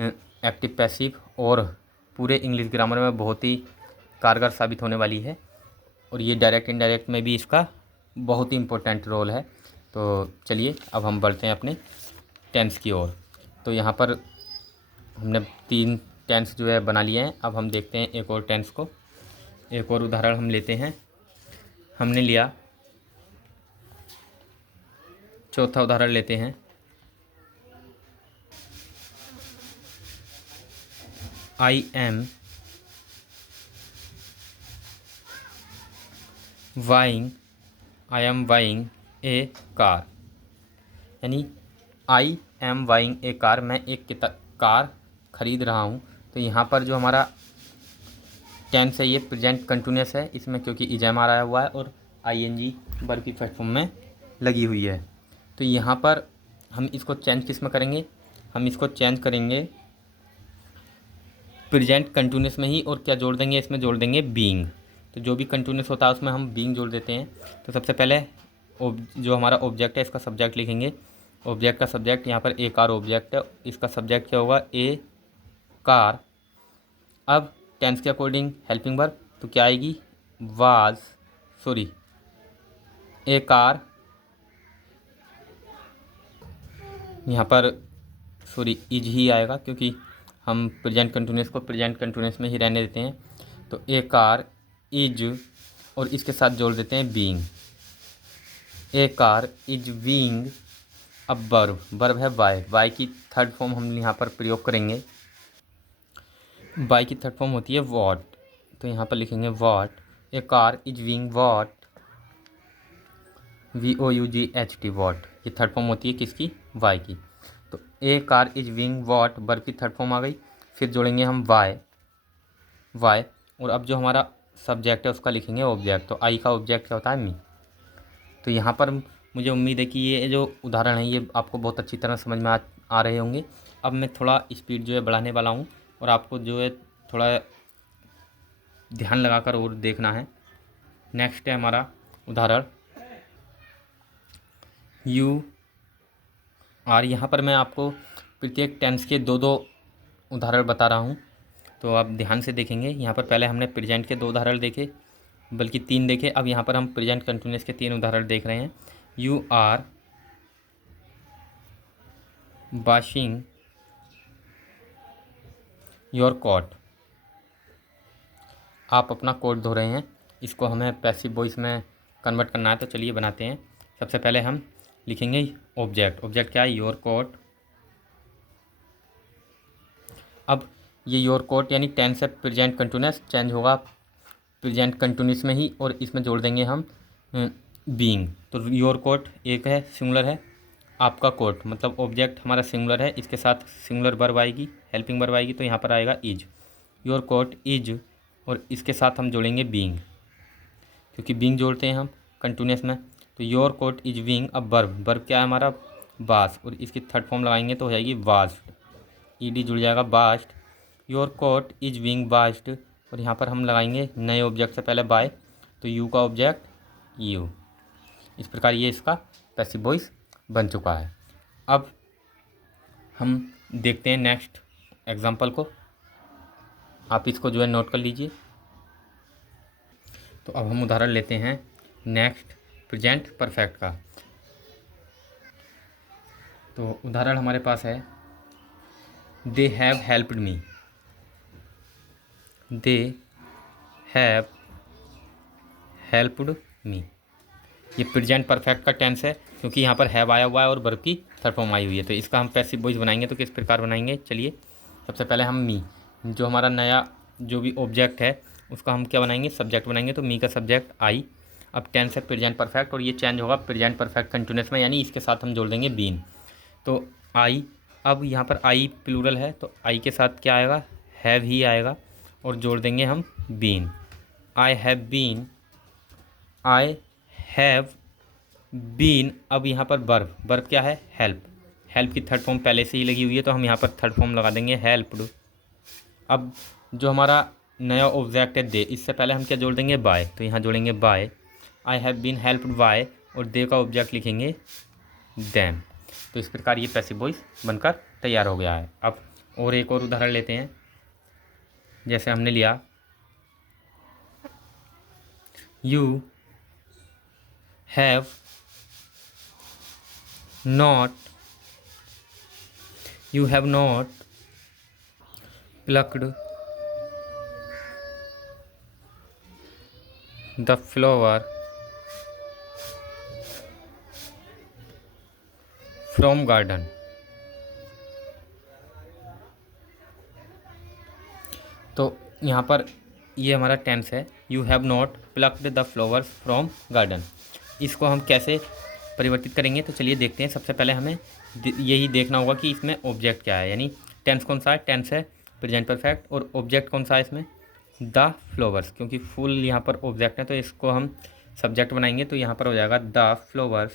एक्टिव पैसिव और पूरे इंग्लिश ग्रामर में बहुत ही कारगर साबित होने वाली है और ये डायरेक्ट इनडायरेक्ट में भी इसका बहुत ही इम्पोर्टेंट रोल है। तो चलिए अब हम बढ़ते हैं अपने टेंस की ओर। तो यहाँ पर हमने 3 टेंस जो है बना लिए हैं। अब हम देखते हैं एक और टेंस को। एक और उदाहरण हम लेते हैं। हमने लिया चौथा उदाहरण लेते हैं। I am buying a car, यानी I am buying a car, मैं एक कार ख़रीद रहा हूँ। तो यहाँ पर जो हमारा टेंस है ये प्रेजेंट कंटिन्यूअस है, इसमें क्योंकि इजम आया हुआ है और आईएनजी वर्ब की फॉर्म में लगी हुई है। तो यहाँ पर हम इसको चेंज किस में करेंगे? हम इसको चेंज करेंगे प्रेजेंट कंटिन्यूअस में ही, और क्या जोड़ देंगे? इसमें जोड़ देंगे बीइंग। तो जो भी कंटिन्यूअस होता है उसमें हम बीइंग जोड़ देते हैं। तो सबसे पहले जो हमारा ऑब्जेक्ट है इसका सब्जेक्ट लिखेंगे। ऑब्जेक्ट का सब्जेक्ट यहाँ पर ए कार ऑब्जेक्ट है, इसका सब्जेक्ट क्या होगा? ए कार। अब टेंस के अकॉर्डिंग हेल्पिंग वर्ब तो क्या आएगी? ए कार, यहाँ पर इज ही आएगा क्योंकि हम प्रेजेंट कंटिन्यूअस को प्रेजेंट कंटिन्यूअस में ही रहने देते हैं। तो ए कार इज, और इसके साथ जोड़ देते हैं being. A car is being. अब वर्ब है बाय की थर्ड फॉर्म हम यहाँ पर प्रयोग करेंगे। बाय की थर्ड फॉर्म होती है वॉट, तो यहाँ पर लिखेंगे bought. A car is being bought, VOUGHT bought. ये थर्ड फॉर्म होती है किसकी? वाई की। तो a car is being bought verb की थर्ड फॉर्म आ गई। फिर जोड़ेंगे हम वाई, और अब जो हमारा सब्जेक्ट है उसका लिखेंगे ऑब्जेक्ट। तो आई का ऑब्जेक्ट क्या होता है? मी। तो यहाँ पर मुझे उम्मीद है कि ये जो उदाहरण है ये आपको बहुत अच्छी तरह समझ में आ रहे होंगे। अब मैं थोड़ा स्पीड जो है बढ़ाने वाला हूँ और आपको जो है थोड़ा ध्यान लगाकर और देखना है। नेक्स्ट है हमारा उदाहरण यू आर। यहाँ पर मैं आपको प्रत्येक टेंस के 2-2 उदाहरण बता रहा हूँ, तो आप ध्यान से देखेंगे। यहाँ पर पहले हमने प्रेजेंट के 2 उदाहरण देखे, बल्कि 3 देखे। अब यहाँ पर हम प्रेजेंट कंटिन्यूअस के 3 उदाहरण देख रहे हैं। You are washing your coat, आप अपना कोट धो रहे हैं। इसको हमें पैसिव वॉइस में कन्वर्ट करना है, तो चलिए बनाते हैं। सबसे पहले हम लिखेंगे ऑब्जेक्ट क्या है? Your coat. अब ये योर कोट यानी टेंस है प्रेजेंट कंटिन्यूअस, चेंज होगा प्रेजेंट कंटिन्यूअस में ही, और इसमें जोड़ देंगे हम बीइंग। तो योर कोट एक है, सिंगुलर है। आपका कोट मतलब ऑब्जेक्ट हमारा सिंगुलर है, इसके साथ सिंगुलर वर्ब आएगी, हेल्पिंग वर्ब आएगी, तो यहाँ पर आएगा इज। योर कोट इज, और इसके साथ हम जोड़ेंगे बीइंग, क्योंकि बीइंग जोड़ते हैं हम कंटिन्यूअस में। तो योर कोट इज बीइंग। अब वर्ब क्या है हमारा? वाश, और इसकी थर्ड फॉर्म लगाएंगे तो हो जाएगी वाश्ड, ईडी जुड़ जाएगा washed. Your coat is being washed, और यहाँ पर हम लगाएंगे नए ऑब्जेक्ट से पहले बाय, तो यू का ऑब्जेक्ट यू। इस प्रकार ये इसका पैसिव वॉइस बन चुका है। अब हम देखते हैं नेक्स्ट एग्जांपल को, आप इसको जो है नोट कर लीजिए। तो अब हम उदाहरण लेते हैं नेक्स्ट प्रेजेंट परफेक्ट का। तो उदाहरण हमारे पास है they have helped me. They have helped me, ये प्रेजेंट परफेक्ट का टेंस है क्योंकि यहाँ पर हैव आया हुआ है और वर्ब की थर्ड फॉर्म आई हुई है। तो इसका हम पैसिव वॉइस बनाएंगे तो किस प्रकार बनाएंगे? चलिए सबसे पहले हम मी, जो हमारा नया जो भी ऑब्जेक्ट है उसका हम क्या बनाएंगे? सब्जेक्ट बनाएंगे। तो मी का सब्जेक्ट आई। अब टेंस है प्रेजेंट परफेक्ट, और ये चेंज होगा प्रेजेंट परफेक्ट कंटिन्यूअस में, यानी इसके साथ हम जोड़ देंगे बीन। तो आई, अब यहाँ पर आई प्लूरल है तो आई के साथ क्या आएगा? हैव ही आएगा, और जोड़ देंगे हम been. I have been, I have been. अब यहाँ पर वर्ब क्या है? हेल्प की थर्ड फॉर्म पहले से ही लगी हुई है, तो हम यहाँ पर थर्ड फॉर्म लगा देंगे हेल्प्ड। अब जो हमारा नया ऑब्जेक्ट है दे, इससे पहले हम क्या जोड़ देंगे? बाय, तो यहाँ जोड़ेंगे by. I have been helped by, और दे का ऑब्जेक्ट लिखेंगे देम। तो इस प्रकार ये पैसिव वॉइस बनकर तैयार हो गया है। अब और एक और उदाहरण लेते हैं। जैसे हमने लिया you have not, you have not plucked the flower from garden. तो यहाँ पर ये हमारा टेंस है, you have not plucked the flowers from garden. इसको हम कैसे परिवर्तित करेंगे, तो चलिए देखते हैं। सबसे पहले हमें यही देखना होगा कि इसमें ऑब्जेक्ट क्या है, यानी टेंस कौन सा है, टेंस है प्रेजेंट परफेक्ट, और ऑब्जेक्ट कौन सा है इसमें, द फ्लावर्स, क्योंकि फुल यहाँ पर ऑब्जेक्ट है तो इसको हम सब्जेक्ट बनाएंगे, तो यहाँ पर हो जाएगा द फ्लावर्स,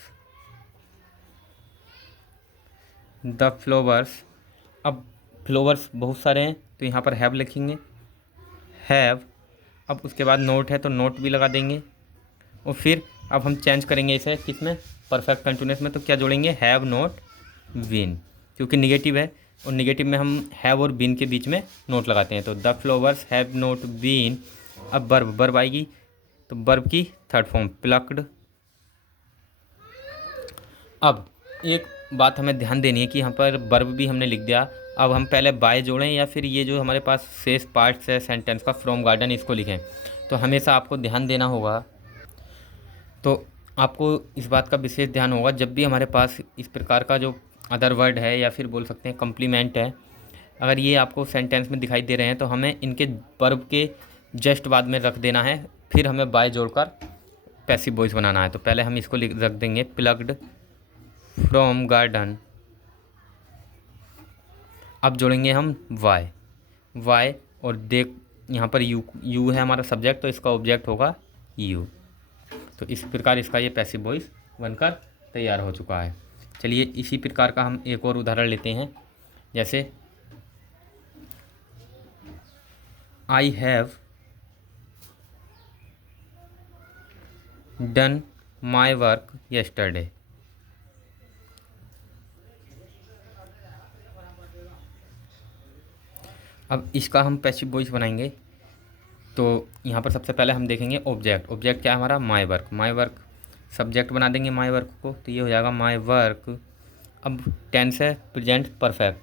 द फ्लावर्स। अब फ्लावर्स बहुत सारे हैं तो यहाँ पर हैव लिखेंगे, हैव। अब उसके बाद नोट है तो नोट भी लगा देंगे, और फिर अब हम चेंज करेंगे इसे किस में, परफेक्ट कंटिन्यूस में। तो क्या जोड़ेंगे, हैव नोट बीन, क्योंकि निगेटिव है और निगेटिव में हम हैव और बीन के बीच में नोट लगाते हैं। तो the flowers have not been. अब वर्ब आएगी, तो वर्ब की थर्ड फॉर्म प्लक्ड। अब एक बात हमें ध्यान देनी है कि यहाँ पर वर्ब भी हमने लिख दिया, अब हम पहले बाय जोड़ें या फिर ये जो हमारे पास शेष पार्ट्स है सेंटेंस का फ्रॉम गार्डन, इसको लिखें। तो हमेशा आपको ध्यान देना होगा, तो आपको इस बात का विशेष ध्यान होगा जब भी हमारे पास इस प्रकार का जो अदर वर्ड है या फिर बोल सकते हैं कम्प्लीमेंट है, अगर ये आपको सेंटेंस में दिखाई दे रहे हैं तो हमें इनके वर्ब के जस्ट बाद में रख देना है, फिर हमें बाय जोड़कर पैसिव वॉइस बनाना है। तो पहले हम इसको रख देंगे प्लग्ड फ्रॉम गार्डन। अब जोड़ेंगे हम वाई, वाई, और देख यहाँ पर यू है हमारा सब्जेक्ट, तो इसका ऑब्जेक्ट होगा यू। तो इस प्रकार इसका ये पैसिव वॉइस बनकर तैयार हो चुका है। चलिए इसी प्रकार का हम एक और उदाहरण लेते हैं, जैसे I have done my work yesterday. अब इसका हम पैसिव वॉइस बनाएंगे, तो यहाँ पर सबसे पहले हम देखेंगे ऑब्जेक्ट। ऑब्जेक्ट क्या है हमारा, my work. My work subject बना देंगे माई वर्क को, तो ये हो जाएगा माई वर्क। अब टेंस है प्रेजेंट परफेक्ट,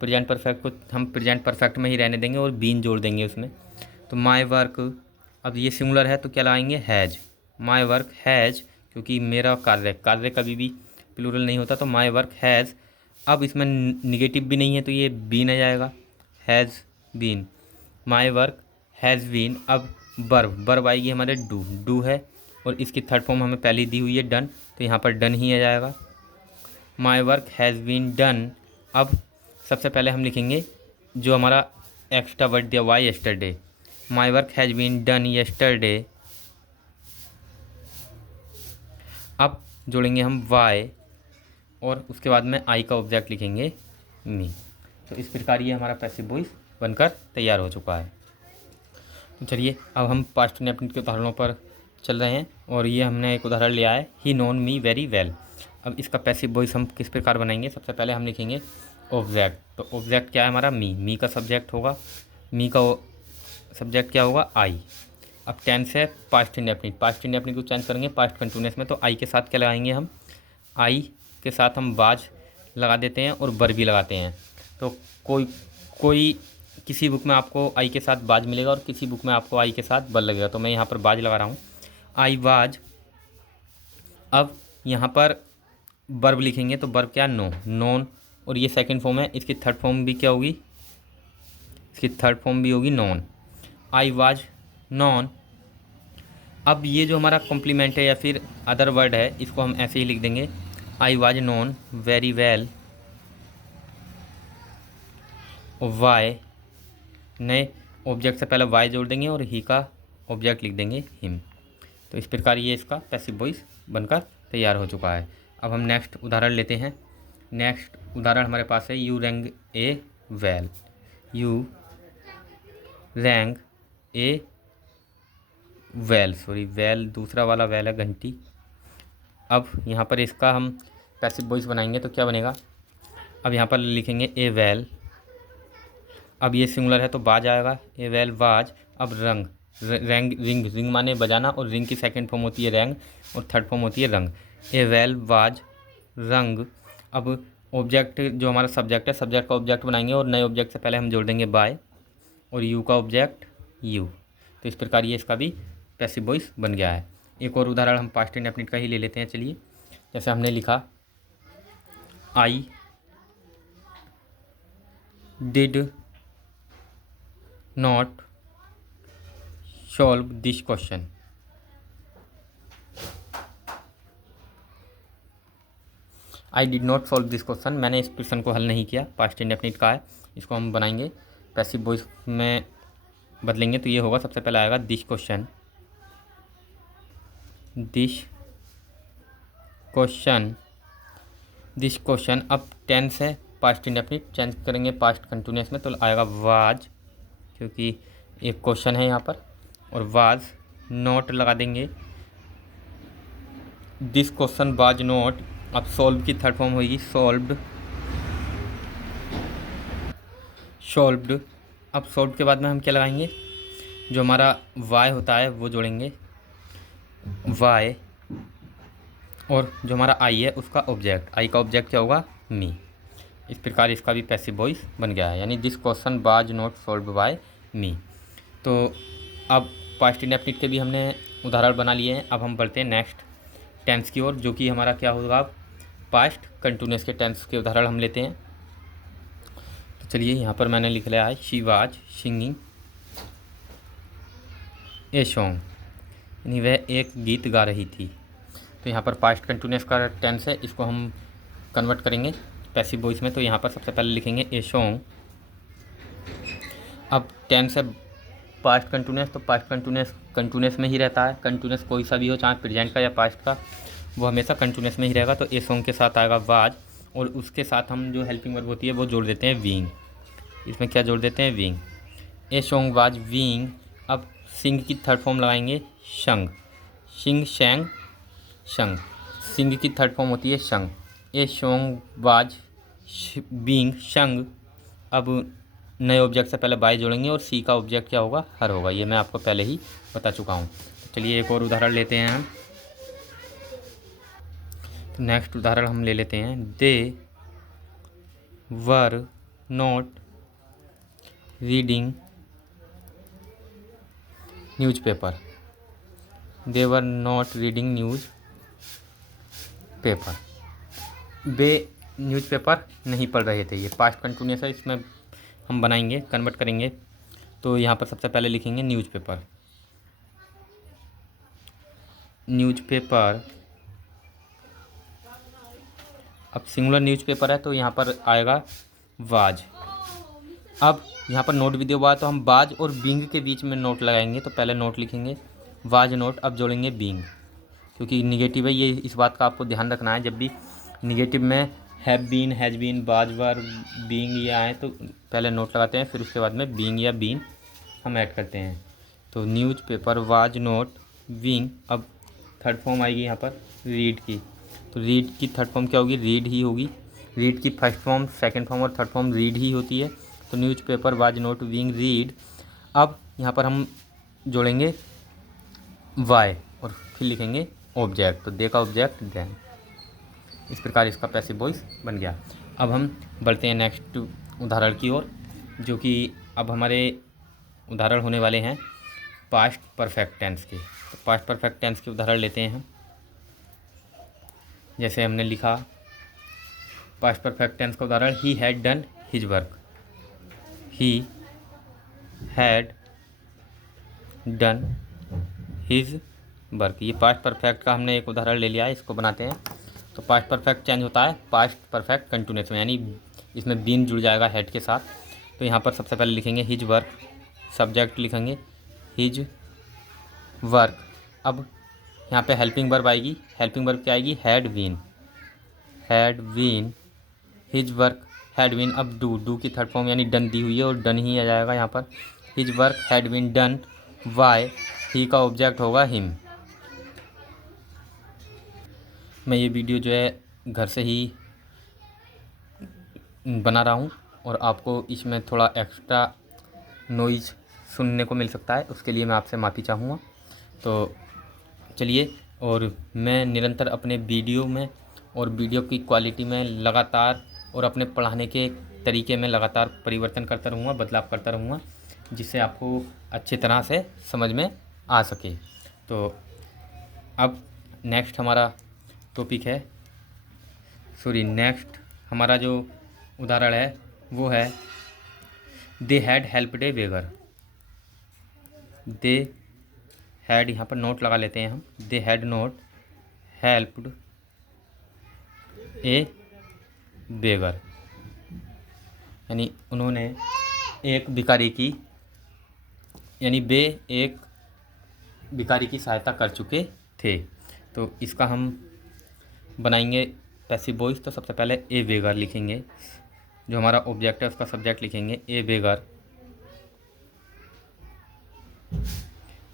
प्रेजेंट परफेक्ट को हम प्रेजेंट परफेक्ट में ही रहने देंगे और बीन जोड़ देंगे उसमें, तो माई वर्क। अब ये सिंगुलर है तो क्या लगाएंगे, हैज़। माई वर्क हैज़, क्योंकि मेरा कार्य, कार्य कभी भी प्लूरल नहीं होता, तो माई वर्क हैज़। अब इसमें निगेटिव भी नहीं है तो ये बीन आ जाएगा, has been, my work has been. अब वर्ब आएगी हमारे डू है, और इसकी थर्ड फॉर्म हमें पहले दी हुई है डन, तो यहाँ पर डन ही आ जाएगा, my work has been done. अब सबसे पहले हम लिखेंगे जो हमारा एक्स्ट्रा वर्ड दिया वाई yesterday, my work has been done yesterday. अब जोड़ेंगे हम वाई, और उसके बाद में आई का ऑब्जेक्ट लिखेंगे मी। तो इस प्रकार ये हमारा पैसिव वॉइस बनकर तैयार हो चुका है। तो चलिए अब हम पास्ट इंडेफिनिट के उदाहरणों पर चल रहे हैं, और ये हमने एक उदाहरण लिया है, ही नोन मी वेरी वेल। अब इसका पैसिव वॉइस हम किस प्रकार बनाएंगे, सबसे पहले हम लिखेंगे ऑब्जेक्ट। तो ऑब्जेक्ट क्या है हमारा, मी का सब्जेक्ट होगा, मी का सब्जेक्ट क्या होगा, आई। अब टेंस है पास्ट इंडेफिनिट, पास्ट इंडेफिनिट को चेंज करेंगे पास्ट कंटिन्यूअस में, तो आई के साथ क्या लगाएंगे हम, आई के साथ हम बाज लगा देते हैं और बर भी लगाते हैं। तो कोई किसी बुक में आपको आई के साथ बाज मिलेगा और किसी बुक में आपको आई के साथ बर लगेगा, तो मैं यहाँ पर बाज लगा रहा हूँ, आई बाज। अब यहाँ पर वर्ब लिखेंगे तो वर्ब क्या, नोन, और ये सेकंड फॉर्म है, इसकी थर्ड फॉर्म भी क्या होगी, इसकी थर्ड फॉर्म भी होगी नॉन, आई वाज नॉन। अब ये जो हमारा कॉम्प्लीमेंट है या फिर अदर वर्ड है, इसको हम ऐसे ही लिख देंगे, I was known very well. वाई, नए ऑब्जेक्ट से पहले वाई जोड़ देंगे और ही का ऑब्जेक्ट लिख देंगे हिम। तो इस प्रकार ये इसका पैसिव वॉइस बनकर तैयार हो चुका है। अब हम नेक्स्ट उदाहरण लेते हैं। नेक्स्ट उदाहरण हमारे पास है, you wrong A well, you wrong A well, sorry well दूसरा वाला वेल है, घंटी। अब यहाँ पर इसका हम पैसिव वॉइस बनाएंगे तो क्या बनेगा, अब यहाँ पर लिखेंगे ए वेल। अब ये सिंगुलर है तो बाज आएगा, ए वेल बाज। अब रंग, रैंग रिंग, रिंग माने बजाना, और रिंग की सेकंड फॉर्म होती है रैंग और थर्ड फॉर्म होती है रंग। ए वेल वाज रंग। अब ऑब्जेक्ट जो हमारा सब्जेक्ट है, सब्जेक्ट का ऑब्जेक्ट बनाएंगे और नए ऑब्जेक्ट से पहले हम जोड़ देंगे बाय, और यू का ऑब्जेक्ट यू। तो इस प्रकार ये इसका भी पैसिव वॉइस बन गया है। एक और उदाहरण हम पास्ट इंडेफिनिट का ही ले लेते हैं। चलिए, जैसे हमने लिखा I did not solve this question. I did not solve this question, मैंने इस प्रश्न को हल नहीं किया, पास्ट इंडेफिनिट का है। इसको हम बनाएंगे पैसिव वॉइस में बदलेंगे, तो ये होगा, सबसे पहले आएगा this question, this question, this question. अब टेंस है, पास्ट इंडेफिनिट चेंज करेंगे पास्ट कंटिन्यूअस में, तो आएगा वाज, क्योंकि एक क्वेश्चन है यहाँ पर, और वाज नॉट लगा देंगे, दिस क्वेश्चन वाज नॉट। अब सॉल्व की थर्ड फॉर्म होगी सॉल्व्ड, सॉल्व्ड। अब सॉल्व के बाद में हम क्या लगाएंगे, जो हमारा वाई होता है वो जोड़ेंगे, वाई, और जो हमारा आई है उसका ऑब्जेक्ट, आई का ऑब्जेक्ट क्या होगा, मी। इस प्रकार इसका भी पैसिव वॉइस बन गया है, यानी this question was not solved by me. तो अब पास्ट इंडेफिनिट के भी हमने उदाहरण बना लिए हैं। अब हम बढ़ते हैं नेक्स्ट टेंस की ओर, जो कि हमारा क्या होगा, पास्ट कंटिन्यूअस के टेंस के उदाहरण हम लेते हैं। तो चलिए, यहाँ पर मैंने लिख लिया है she was singing a song, यानी वह एक गीत गा रही थी। तो यहाँ पर पास्ट कंटिन्यूअस का टेंस है, इसको हम कन्वर्ट करेंगे पैसिव वॉइस में। तो यहाँ पर सबसे पहले लिखेंगे ए सॉन्ग। अब टेंस है पास्ट कंटिन्यूअस, तो पास्ट कंटिन्यूअस में ही रहता है, कंटिन्यूअस कोई सा भी हो, चाहे प्रेजेंट का या पास्ट का, वो हमेशा कंटिन्यूअस में ही रहेगा। तो ए सॉन्ग के साथ आएगा वाज, और उसके साथ हम जो हेल्पिंग वर्ब होती है वो जोड़ देते हैं बीइंग। इसमें क्या जोड़ देते हैं, being. A song was being. अब सिंग की थर्ड फॉर्म लगाएंगे शंग, सिंग शैंग शंग, सिंग की थर्ड फॉर्म होती है sung. A song was being sung. अब नए ऑब्जेक्ट से पहले बाय जोड़ेंगे, और सी का ऑब्जेक्ट क्या होगा, हर होगा, ये मैं आपको पहले ही बता चुका हूँ। तो चलिए एक और उदाहरण लेते हैं हम। तो नेक्स्ट उदाहरण हम ले लेते हैं, they were not reading newspaper, they were not reading news paper, वे न्यूज़पेपर नहीं पढ़ रहे थे। ये पास्ट कंटिन्यूअस है, इसमें हम बनाएंगे, कन्वर्ट करेंगे। तो यहाँ पर सबसे पहले लिखेंगे न्यूज़पेपर, न्यूज़पेपर। अब सिंगुलर न्यूज़पेपर है, तो यहाँ पर आएगा वाज। अब यहाँ पर नोट भी दिया हुआ है, तो हम वाज और बीइंग के बीच में नोट लगाएंगे। तो पहले नोट लिखेंगे वाज नोट, अब जोड़ेंगे बीइंग, क्योंकि निगेटिव है, ये इस बात का आपको ध्यान रखना है। जब भी निगेटिव में have been, has been, was were, being ये आए, तो पहले नोट लगाते हैं, फिर उसके बाद में बीइंग या बीन हम ऐड करते हैं। तो न्यूज़पेपर वाज नोट बीइंग। अब थर्ड फॉर्म आएगी यहाँ पर रीड की, तो रीड की थर्ड फॉर्म क्या होगी, रीड ही होगी। रीड की फर्स्ट फॉर्म, सेकंड फॉर्म और थर्ड फॉर्म रीड ही होती है। तो newspaper was not being read. अब यहाँ पर हम जोड़ेंगे वाई, और फिर लिखेंगे ऑब्जेक्ट, तो दे का ऑब्जेक्ट देन। इस प्रकार इसका पैसिव वॉइस बन गया। अब हम बढ़ते हैं नेक्स्ट उदाहरण की ओर, जो कि अब हमारे उदाहरण होने वाले हैं पास्ट परफेक्ट टेंस के। तो पास्ट परफेक्ट टेंस के उदाहरण लेते हैं हम। जैसे हमने लिखा पास्ट परफेक्ट टेंस का उदाहरण, he had done his work, he had done his work. ये पास्ट परफेक्ट का हमने एक उदाहरण ले लिया है, इसको बनाते हैं। तो पास्ट परफेक्ट चेंज होता है पास्ट परफेक्ट कंटिन्यूअस में, यानी इसमें बीन जुड़ जाएगा हेड के साथ। तो यहाँ पर सबसे पहले लिखेंगे हिज वर्क, सब्जेक्ट लिखेंगे हिज वर्क। अब यहाँ पे हेल्पिंग वर्ब आएगी, हेल्पिंग वर्ब क्या आएगी, had been, had been his work, had been. अब डू की थर्ड फॉर्म यानी डन दी हुई है, और डन ही आ जाएगा यहाँ पर। His work had been done, why, he का ऑब्जेक्ट होगा हिम। मैं ये वीडियो जो है घर से ही बना रहा हूँ, और आपको इसमें थोड़ा एक्स्ट्रा नॉइज़ सुनने को मिल सकता है, उसके लिए मैं आपसे माफ़ी चाहूँगा। तो चलिए, और मैं निरंतर अपने वीडियो में और वीडियो की क्वालिटी में लगातार और अपने पढ़ाने के तरीके में लगातार परिवर्तन करता रहूँगा, बदलाव करता रहूँगा, जिससे आपको अच्छी तरह से समझ में आ सके। तो अब नेक्स्ट हमारा टॉपिक है, नेक्स्ट हमारा जो उदाहरण है वो है they had helped A beggar. They had, यहाँ पर नोट लगा लेते हैं हम, दे हैड नोट हेल्प्ड ए बेगर, यानी उन्होंने एक भिखारी की, यानी वे एक भिखारी की सहायता कर चुके थे। तो इसका हम बनाएंगे पैसिव वॉइस। तो सबसे पहले ए बेगर लिखेंगे, जो हमारा ऑब्जेक्ट है उसका सब्जेक्ट लिखेंगे ए बेगर।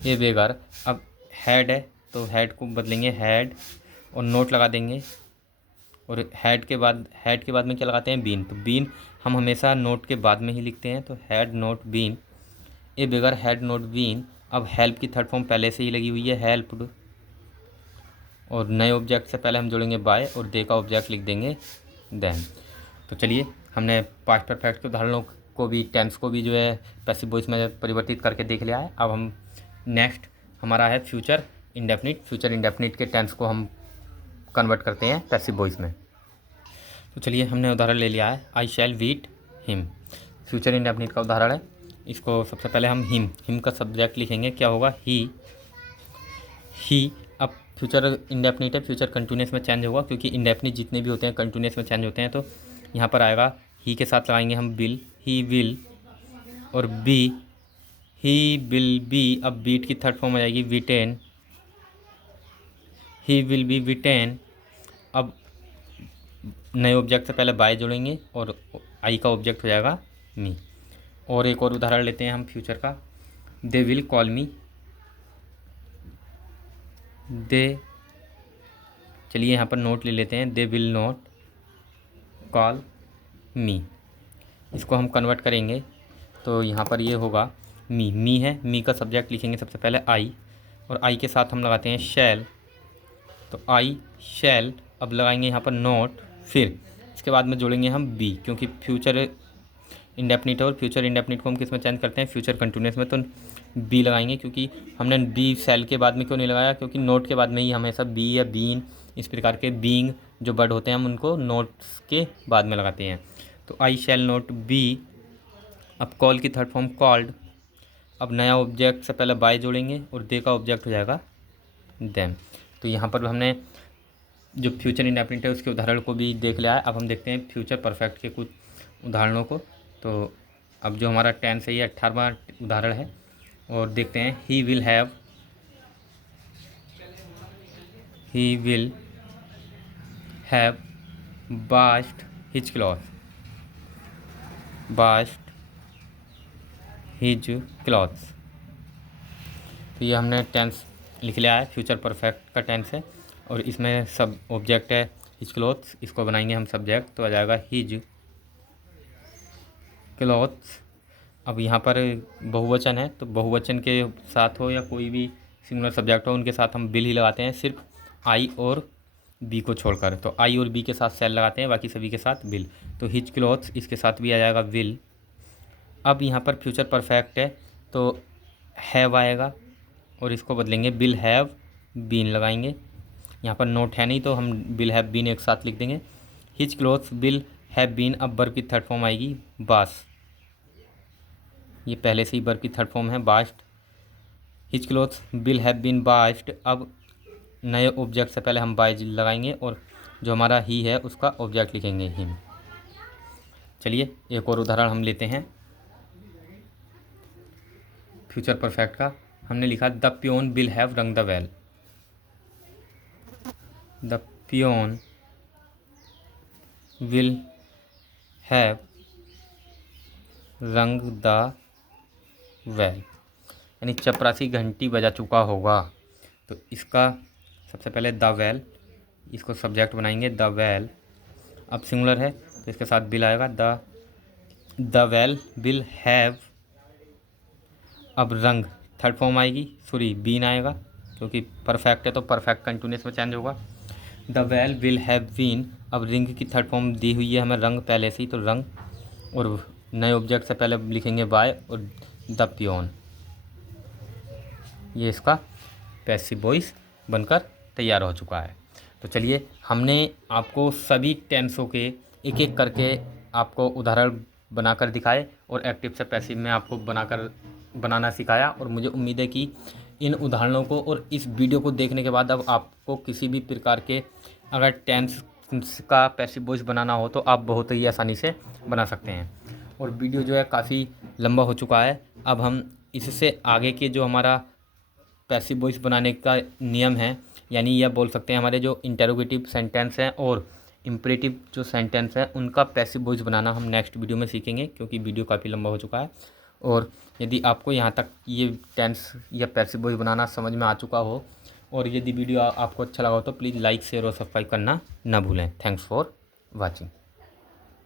ए बेगर, अब हैड है तो हैड को बदलेंगे हैड और नोट लगा देंगे, और हैड के बाद में क्या लगाते हैं, बीन। तो बीन हम हमेशा नोट के बाद में ही लिखते हैं, तो had not been, a beggar had not been. अब हेल्प की थर्ड फॉर्म पहले से ही लगी हुई है, हेल्प्ड, और नए ऑब्जेक्ट से पहले हम जोड़ेंगे बाय और दे का ऑब्जेक्ट लिख देंगे देन। तो चलिए, हमने पास्ट परफेक्ट के उदाहरणों को भी, टेंस को भी जो है पैसिव वॉइस में परिवर्तित करके देख लिया है। अब हम नेक्स्ट हमारा है फ्यूचर इंडेफिनिट। फ्यूचर इंडेफिनिट के टेंस को हम कन्वर्ट करते हैं पैसिव वॉइस में। तो चलिए, हमने उदाहरण ले लिया है, आई शैल वीट हिम। फ्यूचर इंडेफिनिट का उदाहरण है। इसको सबसे पहले हम हिम का सब्जेक्ट लिखेंगे, क्या होगा, ही। अब फ्यूचर इंडेफिनिट है, फ्यूचर कंटिन्यूस में चेंज होगा, क्योंकि इंडेफिनिट जितने भी होते हैं कंटिन्यूस में चेंज होते हैं। तो यहाँ पर आएगा ही के साथ लगाएंगे हम विल, ही विल, और बी, ही विल बी। अब बीट की थर्ड फॉर्म आ जाएगी विटेन, ही विल बी विटेन। अब नए ऑब्जेक्ट से पहले बाय जोड़ेंगे और आई का ऑब्जेक्ट हो जाएगा मी। और एक और उदाहरण लेते हैं हम फ्यूचर का, दे विल कॉल मी। दे, चलिए यहाँ पर नोट ले लेते हैं, दे विल नॉट कॉल मी। इसको हम कन्वर्ट करेंगे तो यहाँ पर ये होगा मी है, मी का सब्जेक्ट लिखेंगे सबसे पहले आई, और आई के साथ हम लगाते हैं शैल, तो आई शैल। अब लगाएंगे यहाँ पर नॉट, फिर इसके बाद में जोड़ेंगे हम बी, क्योंकि फ्यूचर इंडेफिनिट है और फ्यूचर इंडेफिनिट को हम किस में चेंज करते हैं, फ्यूचर कंटिन्यूस में। तो बी लगाएंगे, क्योंकि हमने बी सेल के बाद में क्यों नहीं लगाया, क्योंकि नोट के बाद में ही हमेशा बी या बीन, इस प्रकार के बीइंग जो वर्ड होते हैं हम उनको नोट्स के बाद में लगाते हैं। तो आई शैल नोट बी। अब कॉल की थर्ड फॉर्म कॉल्ड। अब नया ऑब्जेक्ट से पहले बाय जोड़ेंगे और दे का ऑब्जेक्ट हो जाएगा देम। तो यहाँ पर हमने जो फ्यूचर इंडेफिनिट है उसके उदाहरण को भी देख लिया है। अब हम देखते हैं फ्यूचर परफेक्ट के कुछ उदाहरणों को। तो अब जो हमारा टेंस है ये 18वां उदाहरण है, और देखते हैं, he will have washed his clothes. तो ये हमने टेंस लिख लिया है, फ्यूचर परफेक्ट का टेंस है, और इसमें सब ऑब्जेक्ट है हिज क्लॉथ्स, इसको बनाएंगे हम सब्जेक्ट, तो आ जाएगा हिज क्लॉथ्स। अब यहाँ पर बहुवचन है, तो बहुवचन के साथ हो या कोई भी सिंगुलर सब्जेक्ट हो, उनके साथ हम विल ही लगाते हैं, सिर्फ आई और बी को छोड़कर। तो आई और बी के साथ सेल लगाते हैं, बाकी सभी के साथ विल। तो हिज क्लॉथ्स, इसके साथ भी आ जाएगा विल। अब यहाँ पर फ्यूचर परफेक्ट है तो हैव आएगा, और इसको बदलेंगे विल हैव बीन लगाएंगे। यहाँ पर नोट है नहीं तो हम विल हैव बीन एक साथ लिख देंगे। His clothes will have been. अब वर्ब की थर्ड फॉर्म आएगी बास, ये पहले से ही वर्ब की थर्ड फॉर्म है washed. His clothes will have been washed. अब नए ऑब्जेक्ट से पहले हम बाय लगाएंगे और जो हमारा ही है उसका ऑब्जेक्ट लिखेंगे हिम। चलिए, एक और उदाहरण हम लेते हैं फ्यूचर परफेक्ट का। हमने लिखा the peon will have rung the bell. The peon will have rung the bell, यानी चपरासी घंटी बजा चुका होगा। तो इसका सबसे पहले द वेल, इसको सब्जेक्ट बनाएंगे द वेल। अब सिंगुलर है तो इसके साथ विल आएगा, द वेल विल हैव। अब रंग थर्ड फॉर्म आएगी, सॉरी बीन आएगा, क्योंकि परफेक्ट है तो परफेक्ट कंटिन्यूस में चेंज होगा। The bell will have been, अब रिंग की थर्ड फॉर्म दी हुई है हमें रंग पहले से ही, तो रंग, और नए ऑब्जेक्ट से पहले लिखेंगे बाय और द पियोन। ये इसका पैसिव वॉइस बनकर तैयार हो चुका है। तो चलिए, हमने आपको सभी टेंसों के एक एक करके आपको उदाहरण बनाकर दिखाए और एक्टिव से पैसिव में आपको बनाना सिखाया, और मुझे उम्मीद है कि इन उदाहरणों को और इस वीडियो को देखने के बाद अब आपको किसी भी प्रकार के अगर टेंस का पैसिव वॉइस बनाना हो तो आप बहुत ही आसानी से बना सकते हैं। और वीडियो जो है काफ़ी लंबा हो चुका है, अब हम इससे आगे के जो हमारा पैसिव वॉइस बनाने का नियम है, यानी यह बोल सकते हैं हमारे जो इंटेरोगेटिव सेंटेंस हैं और इम्परेटिव जो सेंटेंस है उनका पैसिव वॉइस बनाना हम नेक्स्ट वीडियो में सीखेंगे, क्योंकि वीडियो काफ़ी लंबा हो चुका है। और यदि आपको यहाँ तक ये टेंस या पैसिव वॉइस बनाना समझ में आ चुका हो और यदि वीडियो आपको अच्छा लगा हो तो प्लीज़ लाइक शेयर और सब्सक्राइब करना ना भूलें। Thanks for watching.